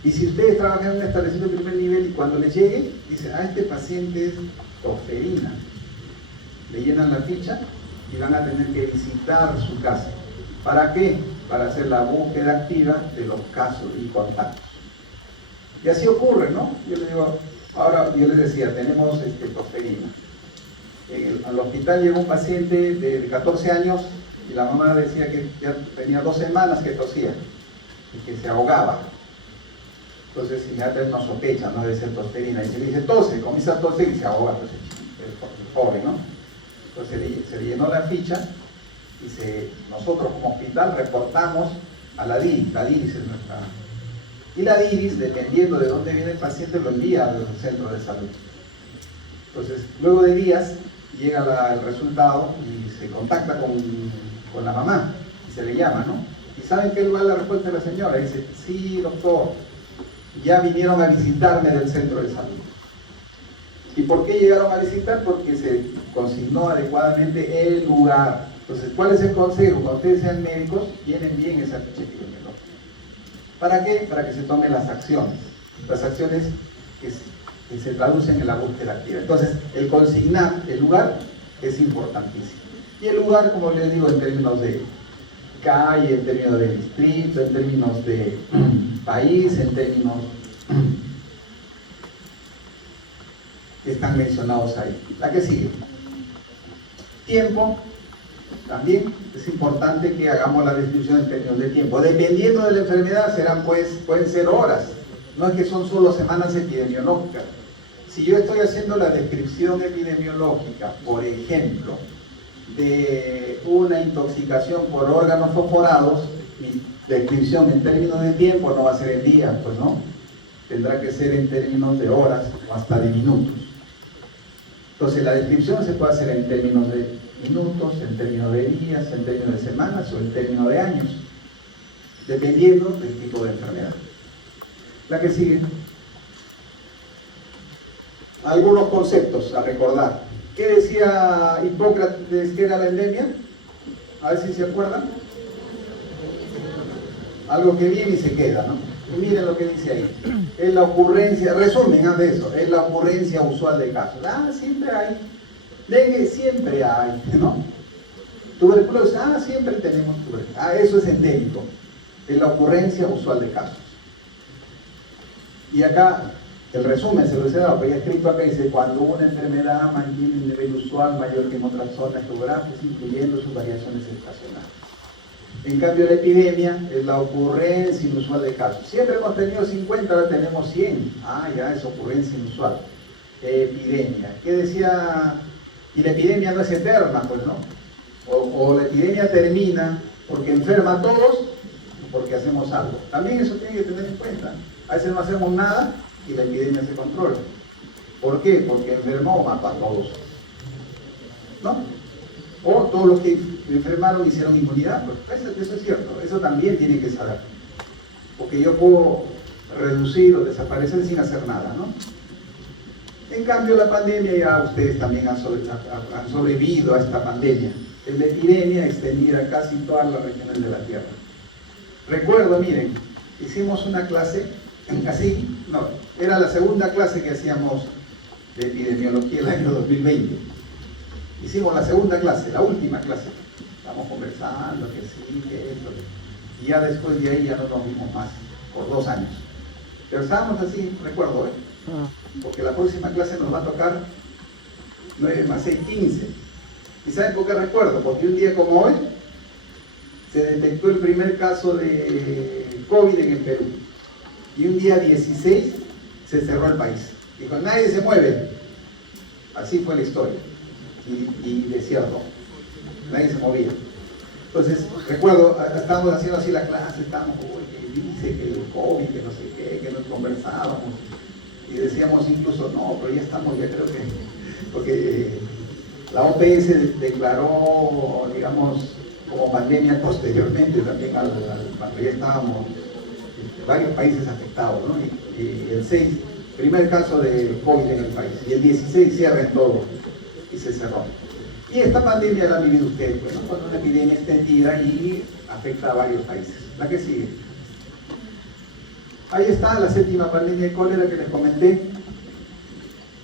Y si ustedes trabajan en un establecimiento de primer nivel y cuando les llegue, dice, este paciente es tosferina. Le llenan la ficha y van a tener que visitar su casa. ¿Para qué? Para hacer la búsqueda activa de los casos y contactos. Y así ocurre, ¿no? Yo les digo, ahora yo les decía, tenemos tosferina. Al hospital llegó un paciente de 14 años y la mamá decía que ya tenía 2 semanas que tosía y que se ahogaba. Entonces inmediatamente nos sospecha, no debe ser tosferina. Y se le dice, tose, comienza a toser y se ahoga, pues, el pobre, ¿no? Entonces se le llenó la ficha y nosotros como hospital reportamos a la DIRIS. La DIRIS es nuestra... Y la DIRIS, dependiendo de dónde viene el paciente, lo envía al centro de salud. Entonces, luego de días, llega el resultado y se contacta con la mamá y se le llama, ¿no? ¿Y saben qué va la respuesta de la señora? Dice, sí, doctor, ya vinieron a visitarme del centro de salud. ¿Y por qué llegaron a visitar? Porque se consignó adecuadamente el lugar. Entonces, ¿cuál es el consejo? Cuando ustedes sean médicos, tienen bien esa ficha epidemiológica. ¿Para qué? Para que se tomen las acciones que se traducen en la búsqueda activa. Entonces, el consignar el lugar es importantísimo. Y el lugar, como les digo, en términos de calle, en términos de distrito, en términos de país, en términos que están mencionados ahí. La que sigue. Tiempo. También es importante que hagamos la descripción en términos de tiempo. Dependiendo de la enfermedad, pueden ser horas. No es que son solo semanas epidemiológicas. Si yo estoy haciendo la descripción epidemiológica, por ejemplo, de una intoxicación por órganos fosforados, mi descripción en términos de tiempo no va a ser en días, pues no. Tendrá que ser en términos de horas o hasta de minutos. Entonces la descripción se puede hacer en términos de minutos, en términos de días, en términos de semanas o en términos de años, dependiendo del tipo de enfermedad. La que sigue. Algunos conceptos a recordar. ¿Qué decía Hipócrates que era la endemia? A ver si se acuerdan. Algo que viene y se queda, ¿no? Y miren lo que dice ahí. Es la ocurrencia, resumen de eso, es la ocurrencia usual de casos. Siempre hay. Dengue siempre hay, ¿no? Tuberculosis, siempre tenemos tuberculosis. Eso es endémico. Es la ocurrencia usual de casos. Y acá, el resumen se lo he dado, porque escrito acá dice, cuando una enfermedad mantiene un nivel usual mayor que en otras zonas geográficas, incluyendo sus variaciones estacionales. En cambio, la epidemia es la ocurrencia inusual de casos. Siempre hemos tenido 50, ahora tenemos 100. Ya es ocurrencia inusual. Epidemia. ¿Qué decía? Y la epidemia no es eterna, pues, ¿no? O la epidemia termina porque enferma a todos, porque hacemos algo. También eso tiene que tener en cuenta. A veces no hacemos nada y la epidemia se controla. ¿Por qué? Porque enfermó o mató a todos. ¿No? O todos los que enfermaron hicieron inmunidad, pues eso es cierto, eso también tiene que saber. Porque yo puedo reducir o desaparecer sin hacer nada, ¿no? En cambio, la pandemia, ya ustedes también han sobrevivido a esta pandemia. Es la epidemia extendida a casi todas las regiones de la Tierra. Recuerdo, miren, hicimos una clase, era la segunda clase que hacíamos de epidemiología el año 2020. Hicimos la segunda clase, la última clase. Estamos conversando, que sí, que esto. Y ya después de ahí ya no nos vimos más, por 2 años. Pero estábamos así, recuerdo, porque la próxima clase nos va a tocar 9 más 6, 15. ¿Y saben por qué recuerdo? Porque un día como hoy se detectó el primer caso de COVID en el Perú. Y un día 16 se cerró el país. Dijo, nadie se mueve. Así fue la historia. Y de cierto, nadie se movía. Entonces, recuerdo, estábamos haciendo así la clase, estábamos, que dice que el COVID, que no sé qué, que nos conversábamos. Y decíamos incluso, no, pero ya estamos, ya creo que, porque la OPS declaró, digamos, como pandemia posteriormente también cuando ya estábamos varios países afectados, ¿no? Y el 6, primer caso de COVID en el país, y el 16 cierra en todo, y se cerró. Y esta pandemia la han vivido ustedes, pues, ¿no? Cuando una epidemia extendida y afecta a varios países. La que sigue. Ahí está la 7ª pandemia de cólera que les comenté.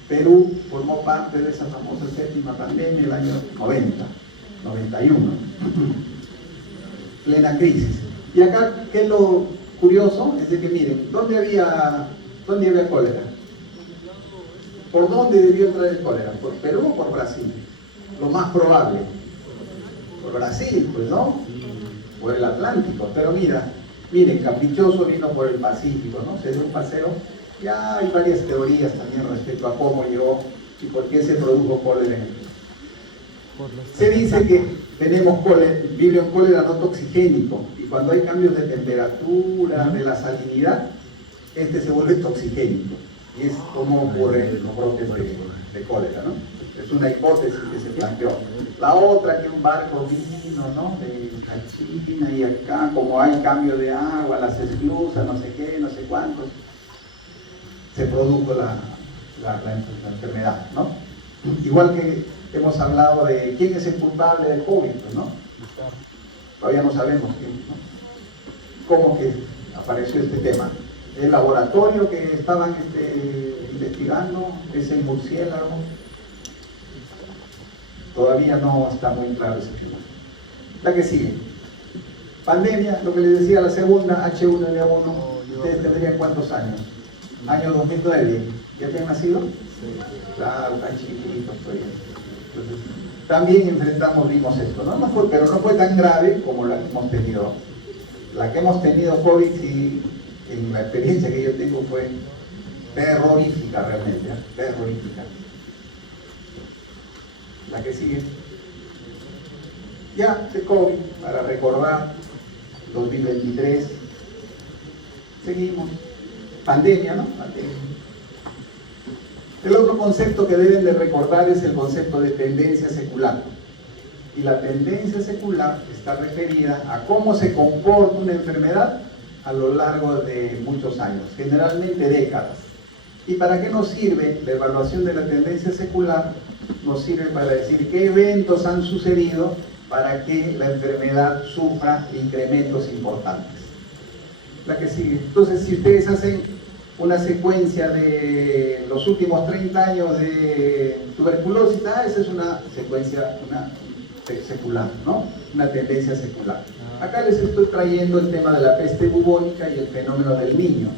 Perú formó parte de esa famosa 7ª pandemia el año 90, 91. Plena crisis. Y acá, ¿qué es lo curioso? Es de que miren, ¿dónde había cólera? ¿Por dónde debió entrar el cólera? ¿Por Perú o por Brasil? Lo más probable. Por Brasil, pues, ¿no? Por el Atlántico. Pero miren, caprichoso vino por el Pacífico, ¿no? Se dio un paseo. Ya hay varias teorías también respecto a cómo llegó y por qué se produjo cólera en el mundo. Se dice que tenemos vibrio cólera no toxigénico, y cuando hay cambios de temperatura, de la salinidad, este se vuelve toxigénico, y es como ocurre en los brotes de cólera, ¿no? Es una hipótesis que se planteó. La otra, que un barco vino, ¿no? De China, y acá, como hay cambio de agua, las esclusas, no sé qué, no sé cuántos, se produjo la enfermedad, ¿no? Igual que hemos hablado de quién es el culpable del COVID, ¿no? Todavía no sabemos quién, ¿no? Cómo que apareció este tema. El laboratorio que estaban investigando, es el murciélago. Todavía no está muy claro ese tema. La que sigue. Pandemia, lo que les decía, la segunda, H1N1, ¿ustedes tendrían cuántos años? Año 2009, ¿ya te han nacido? Sí. Claro, tan chiquitos todavía. Entonces, también vimos esto, ¿no? Pero no fue tan grave como la que hemos tenido. La que hemos tenido COVID, sí, en la experiencia que yo tengo, fue terrorífica realmente, terrorífica. La que sigue. Ya, de COVID, para recordar, 2023, seguimos. Pandemia, ¿no? Pandemia. El otro concepto que deben de recordar es el concepto de tendencia secular. Y la tendencia secular está referida a cómo se comporta una enfermedad a lo largo de muchos años, generalmente décadas. ¿Y para qué nos sirve la evaluación de la tendencia secular? Nos sirve para decir qué eventos han sucedido para que la enfermedad sufra incrementos importantes. La que sigue. Entonces, si ustedes hacen una secuencia de los últimos 30 años de tuberculosis, esa es una secuencia secular, ¿no? Una tendencia secular. Acá les estoy trayendo el tema de la peste bubónica y el fenómeno del niño,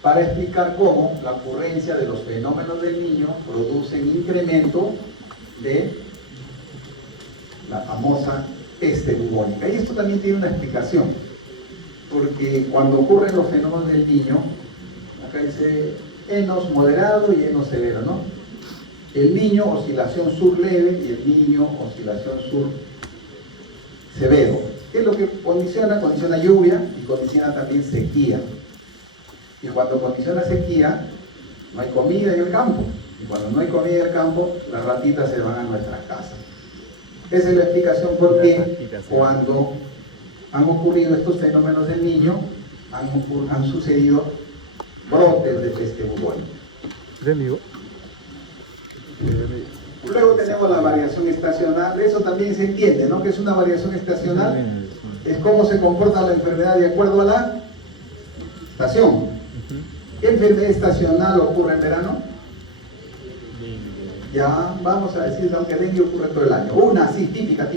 para explicar cómo la ocurrencia de los fenómenos del niño produce un incremento de la famosa peste bubónica. Y esto también tiene una explicación, porque cuando ocurren los fenómenos del niño, acá dice enos moderado y enos severo, ¿no? El niño, oscilación sur leve, y el niño, oscilación sur severo. ¿Qué es lo que condiciona? Condiciona lluvia y condiciona también sequía. Y cuando condiciona sequía, no hay comida en el campo. Y cuando no hay comida en el campo, las ratitas se van a nuestras casas. Esa es la explicación por qué cuando han ocurrido estos fenómenos del niño, han sucedido brotes de peste bubónica. ¿De amigo? Luego tenemos la variación estacional, eso también se entiende, ¿no? Que es una variación estacional, es cómo se comporta la enfermedad de acuerdo a la estación. ¿Qué enfermedad estacional ocurre en verano? Ya vamos a decir, aunque dengue ocurre todo el año. Una, sí, típica.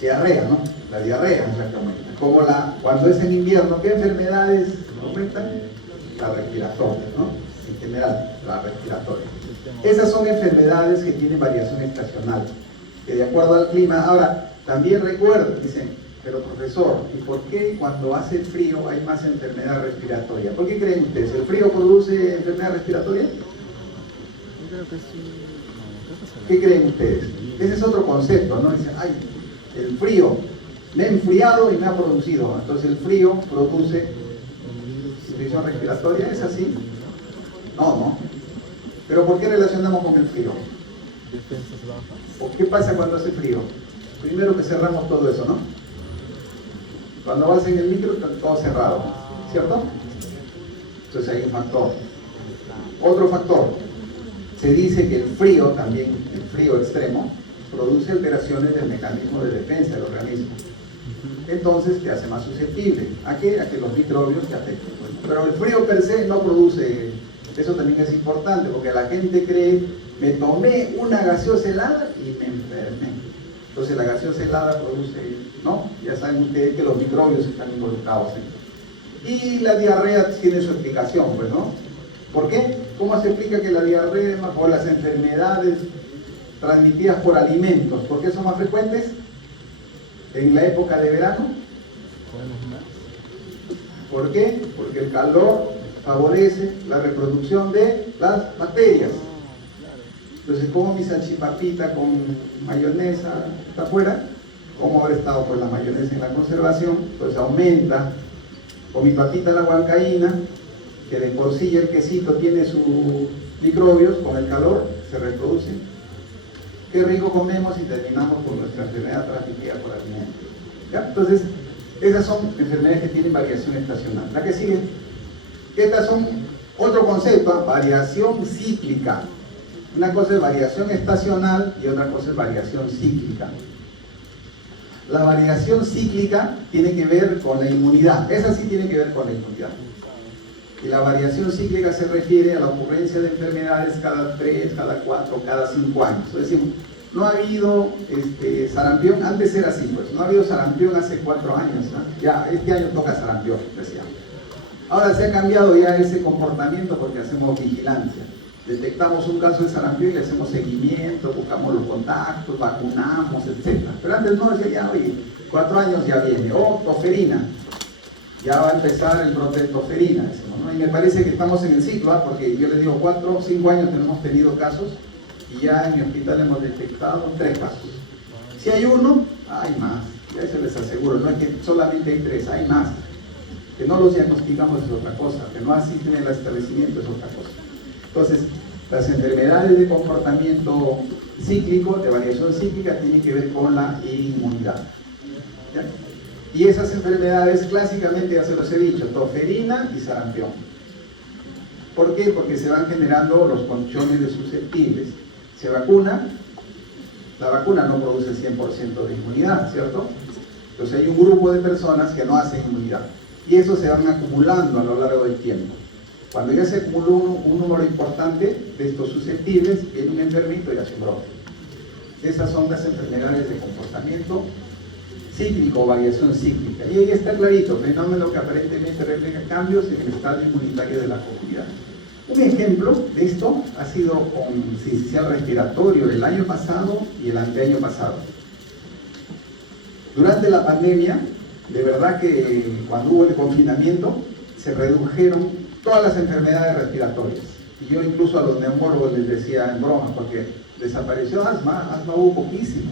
Diarrea, ¿no? La diarrea es la que aumenta. Como cuando es en invierno, ¿qué enfermedades aumentan? La respiratoria, ¿no? En general, la respiratoria. Esas son enfermedades que tienen variación estacional, que de acuerdo al clima. Ahora, también recuerden, dicen, pero profesor, ¿y por qué cuando hace frío hay más enfermedad respiratoria? ¿Por qué creen ustedes? ¿El frío produce enfermedad respiratoria? ¿Qué creen ustedes? Ese es otro concepto, ¿no? Dicen, ay, el frío, me he enfriado y me ha producido. Entonces el frío produce infección respiratoria, ¿es así? No. ¿Pero por qué relacionamos con el frío? ¿O qué pasa cuando hace frío? Primero que cerramos todo eso, ¿no? Cuando vas en el micro está todo cerrado, ¿cierto? Entonces hay un factor. Otro factor, se dice que el frío también, el frío extremo, produce alteraciones del mecanismo de defensa del organismo. Entonces te hace más susceptible. ¿A qué? A que los microbios te afecten. Pero el frío per se no produce, eso también es importante, porque la gente cree, me tomé una gaseosa helada y me enfermé. Entonces la gaseosa helada produce, ¿no? Ya saben ustedes que los microbios están involucrados en eso. Y la diarrea tiene su explicación, pues, ¿no? ¿Por qué? ¿Cómo se explica que la diarrea o las enfermedades transmitidas por alimentos, por qué son más frecuentes en la época de verano? ¿Por qué? Porque el calor favorece la reproducción de las bacterias. Entonces, como mi salchipapita con mayonesa está afuera, como habrá estado por la mayonesa en la conservación, pues aumenta. O mi papita la huancaína, que de por sí el quesito tiene sus microbios, con el calor se reproducen. Qué rico comemos y terminamos con nuestra enfermedad transmitida por alimentos. ¿Ya? Entonces, esas son enfermedades que tienen variación estacional. La que sigue, estas son otro concepto, variación cíclica. Una cosa es variación estacional y otra cosa es variación cíclica. La variación cíclica tiene que ver con la inmunidad. Esa sí tiene que ver con la inmunidad. Y la variación cíclica se refiere a la ocurrencia de enfermedades cada 3, cada 4, cada 5 años. Es decir, no ha habido sarampión, antes era así, pues, no ha habido sarampión hace 4 años, ¿no? Ya, este año toca sarampión, decía. Ahora se ha cambiado ya ese comportamiento porque hacemos vigilancia. Detectamos un caso de sarampión y le hacemos seguimiento, buscamos los contactos, vacunamos, etc. Pero antes no, decía ya, oye, 4 años ya viene. O toferina, ya va a empezar el brote de toferina, decimos, ¿no? Y me parece que estamos en el ciclo, ¿eh? Porque yo les digo, 4 o 5 años que no hemos tenido casos y ya en mi hospital hemos detectado 3 casos. Si hay uno, hay más, ya se les aseguro, no es que solamente hay 3, hay más. Que no los diagnosticamos es otra cosa, que no asisten en el establecimiento es otra cosa. Entonces, las enfermedades de comportamiento cíclico, de variación cíclica, tienen que ver con la inmunidad. ¿Ya? Y esas enfermedades clásicamente, ya se los he dicho, toferina y sarampión. ¿Por qué? Porque se van generando los colchones de susceptibles. Se vacuna, la vacuna no produce 100% de inmunidad, ¿cierto? Entonces hay un grupo de personas que no hacen inmunidad. Y eso se van acumulando a lo largo del tiempo. Cuando ya se acumuló un número importante de estos susceptibles, viene un enfermito y hace un brote. Esas son las enfermedades de comportamiento cíclico o variación cíclica. Y ahí está clarito, fenómeno que aparentemente refleja cambios en el estado inmunitario de la comunidad. Un ejemplo de esto ha sido con sincicial respiratorio el año pasado y el anteaño pasado. Durante la pandemia, de verdad que cuando hubo el confinamiento, se redujeron todas las enfermedades respiratorias. Y yo incluso a los neumólogos les decía en broma, porque desapareció asma hubo poquísimo.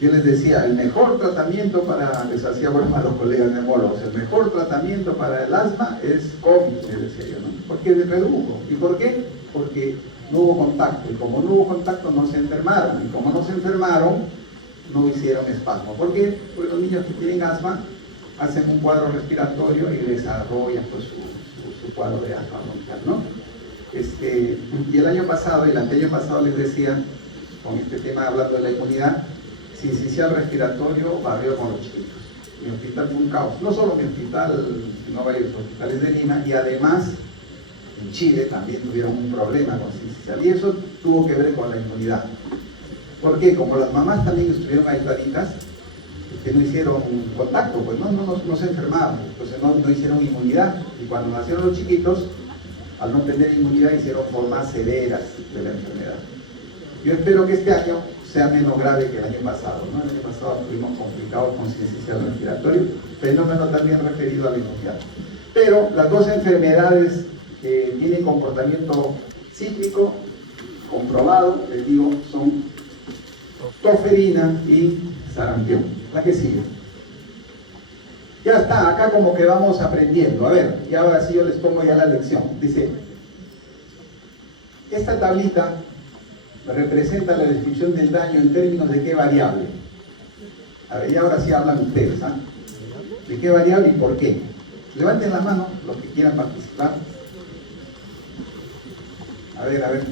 Yo les decía, el mejor tratamiento para, les hacía broma a los colegas neumólogos, el mejor tratamiento para el asma es COVID, les decía yo, ¿no? Porque redujo. ¿Y por qué? porque no hubo contacto, y como no hubo contacto no se enfermaron, y como no se enfermaron, no hicieron espasmo. ¿Por qué? Porque los niños que tienen asma hacen un cuadro respiratorio y desarrollan pues, su cuadro de asma bronquial, ¿no? Y el año pasado, el anteaño pasado les decía, con este tema hablando de la inmunidad, sincicial respiratorio barrió con los chiquitos. Mi hospital fue un caos, no solo mi hospital, sino varios hospitales de Lima, y además en Chile también tuvieron un problema con sincicial, y eso tuvo que ver con la inmunidad. ¿Por qué? Como las mamás también estuvieron aisladitas, que no hicieron contacto, pues no se enfermaron, entonces no hicieron inmunidad, y cuando nacieron los chiquitos, al no tener inmunidad hicieron formas severas de la enfermedad. Yo espero que este año sea menos grave que el año pasado, ¿no? El año pasado estuvimos complicados con sincicial respiratorio, fenómeno también referido a la inmunidad. Pero las dos enfermedades que tienen comportamiento cíclico, comprobado, les digo, son toferina y sarampión. La que sigue. Ya está, acá como que vamos aprendiendo. A ver, y ahora sí yo les pongo ya la lección. Dice, esta tablita representa la descripción del daño en términos de qué variable. A ver, y ahora sí hablan ustedes, ¿ah? ¿De qué variable y por qué? Levanten la mano los que quieran participar. A ver.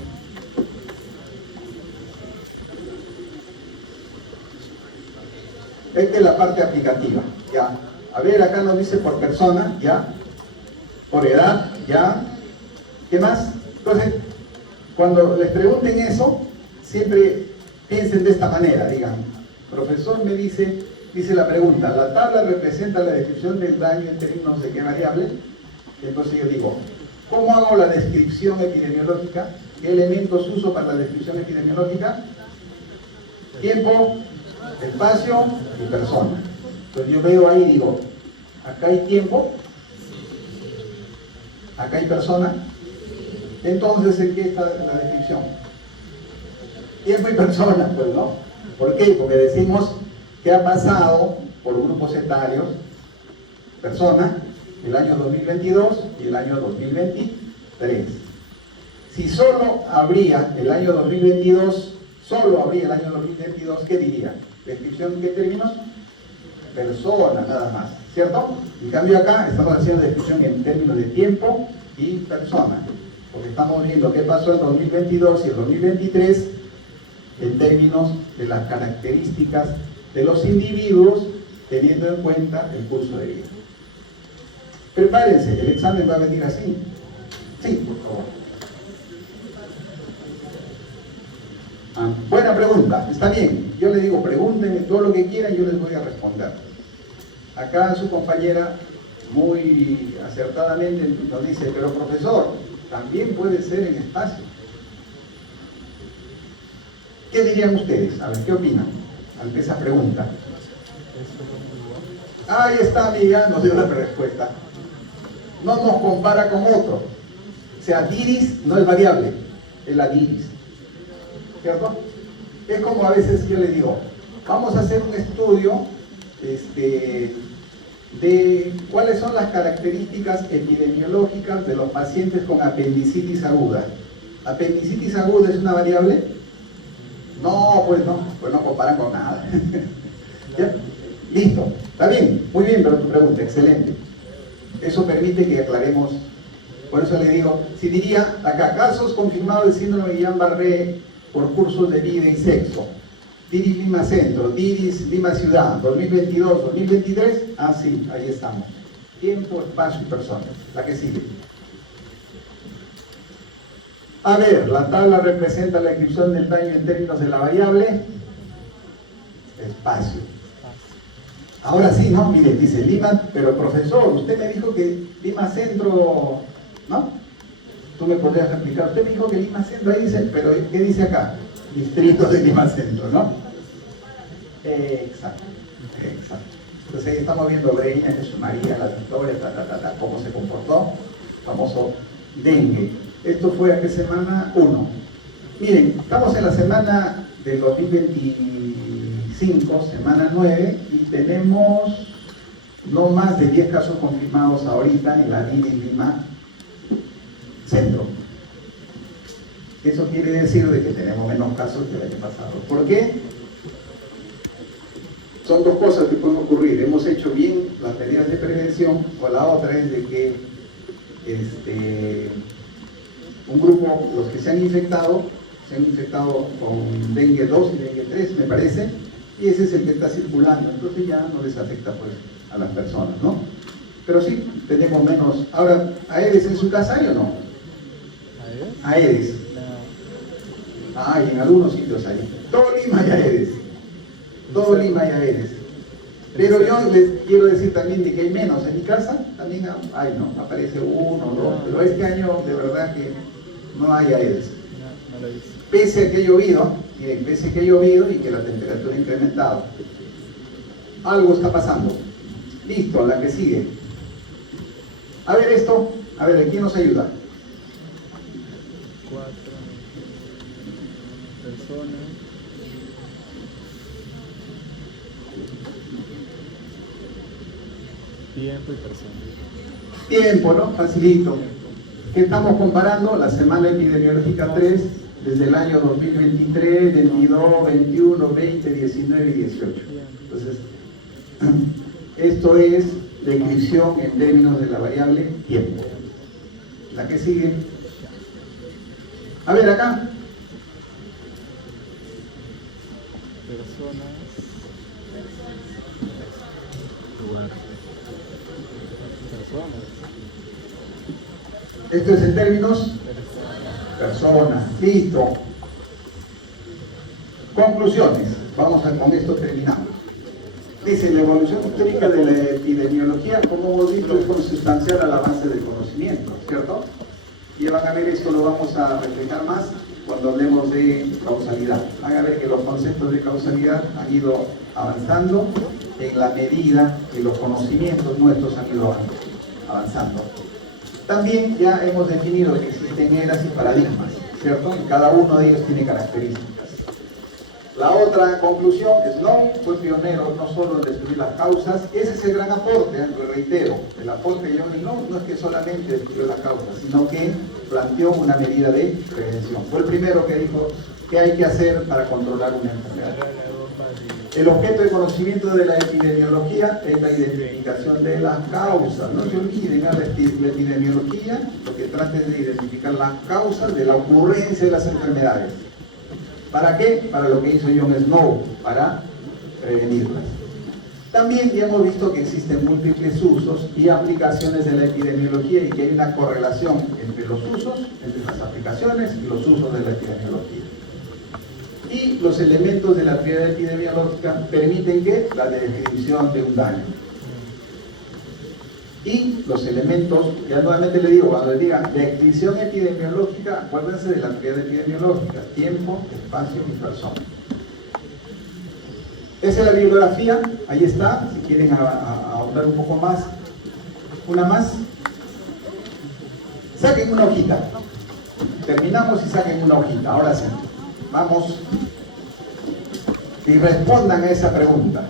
Esta es la parte aplicativa, ya. A ver, acá nos dice por persona, ya. Por edad, ya. ¿Qué más? Entonces, cuando les pregunten eso, siempre piensen de esta manera, digan, profesor me dice la pregunta, la tabla representa la descripción del daño en términos de qué variable. Entonces yo digo, ¿cómo hago la descripción epidemiológica? ¿Qué elementos uso para la descripción epidemiológica? Tiempo, espacio y persona. Entonces yo veo ahí y digo, acá hay tiempo, acá hay persona, entonces ¿en qué está la descripción? Tiempo y persona, pues, ¿no? ¿Por qué? Porque decimos que ha pasado por grupos etarios, persona, el año 2022 y el año 2023. Si solo habría el año 2022, ¿qué diría? ¿Descripción en qué términos? Persona, nada más, ¿cierto? En cambio acá estamos haciendo descripción en términos de tiempo y persona, porque estamos viendo qué pasó en 2022 y el 2023 en términos de las características de los individuos teniendo en cuenta el curso de vida. Prepárense, el examen va a venir así. Sí, por favor. Buena pregunta, está bien. Yo les digo, pregúntenme todo lo que quieran y yo les voy a responder. Acá su compañera muy acertadamente nos dice, pero profesor, también puede ser en espacio. ¿Qué dirían ustedes? A ver, ¿qué opinan ante esa pregunta? Ahí está, amiga, nos dio la respuesta. No nos compara con otro. O sea, diris no es variable, es la diris. ¿Cierto? Es como a veces yo le digo, vamos a hacer un estudio de cuáles son las características epidemiológicas de los pacientes con apendicitis aguda. ¿Apendicitis aguda es una variable? No, pues no comparan con nada. ¿Ya? Listo, está bien, muy bien, pero tu pregunta, excelente. Eso permite que aclaremos, por eso le digo, si diría acá, casos confirmados de síndrome de Guillain-Barré por cursos de vida y sexo. DIRIS Lima Centro, DIRIS Lima Ciudad, 2022, 2023, ah sí, ahí estamos. Tiempo, espacio y persona. La que sigue. A ver, la tabla representa la descripción del daño en términos de la variable espacio. Ahora sí, ¿no? Mire, dice Lima, pero profesor, usted me dijo que Lima Centro, ¿no? Tú me podrías explicar, usted me dijo que Lima Centro, ahí dice, pero ¿qué dice acá? Distrito de Lima Centro, ¿no? Exacto. Entonces ahí estamos viendo Breña, Jesús María, La Victoria, cómo se comportó, famoso dengue. Esto fue ¿a qué semana? 1. Miren, estamos en la semana del 2025, semana 9, y tenemos no más de 10 casos confirmados ahorita en la DIRIS Lima Centro. Eso quiere decir de que tenemos menos casos que el año pasado. ¿Por qué? Son dos cosas que pueden ocurrir. Hemos hecho bien las medidas de prevención, o la otra es de que un grupo, los que se han infectado con dengue 2 y dengue 3, me parece, y ese es el que está circulando, entonces ya no les afecta pues a las personas, ¿no? Pero sí, tenemos menos. Ahora, ¿Aedes en su casa hay o no? Aedes. Ah, y en algunos sitios hay. Todo Lima hay Aedes. Todo Lima hay Aedes. Pero yo les quiero decir también de que hay menos. En mi casa también hay, ¿no? Aparece uno, dos. Pero este año de verdad que no hay Aedes. No lo he visto. Pese a que ha llovido, miren, pese a que ha llovido y que la temperatura ha incrementado. Algo está pasando. Listo, la que sigue. A ver esto, a ver, ¿quién nos ayuda? 4 personas. Tiempo y personas. Tiempo, ¿no? Facilito. ¿Qué estamos comparando? La semana epidemiológica 3, desde el año 2023, 22, 21, 20, 19 y 18. Entonces, esto es descripción en términos de la variable tiempo. La que sigue. A ver, acá. Personas. Esto es en términos personas. Listo. Conclusiones. Con esto terminamos. Dice, la evolución histórica de la epidemiología, como hemos visto, es consustancial al avance del conocimiento, ¿cierto? Y van a ver, esto lo vamos a reflejar más cuando hablemos de causalidad. Van a ver que los conceptos de causalidad han ido avanzando en la medida que los conocimientos nuestros han ido avanzando. También ya hemos definido que existen eras y paradigmas, ¿cierto? Y cada uno de ellos tiene características. La otra conclusión es Sloan fue pionero no solo en descubrir las causas, ese es el gran aporte, lo reitero, el aporte de John Sloan no es que solamente descubrió las causas, sino que planteó una medida de prevención. Fue el primero que dijo qué hay que hacer para controlar una enfermedad. El objeto de conocimiento de la epidemiología es la identificación de las causas. No se olviden, la epidemiología lo que trata es de identificar las causas de la ocurrencia de las enfermedades. ¿Para qué? Para lo que hizo John Snow, para prevenirlas. También ya hemos visto que existen múltiples usos y aplicaciones de la epidemiología y que hay una correlación entre los usos, entre las aplicaciones y los usos de la epidemiología. Y los elementos de la teoría epidemiológica permiten que la descripción de un daño. Y los elementos, ya nuevamente le digo, cuando le digan descripción epidemiológica, acuérdense de la teoría epidemiológica: tiempo, espacio y persona. Esa es la bibliografía, ahí está, si quieren ahondar un poco más. Una más. Saquen una hojita. Terminamos y saquen una hojita, ahora sí. Vamos y respondan a esa pregunta.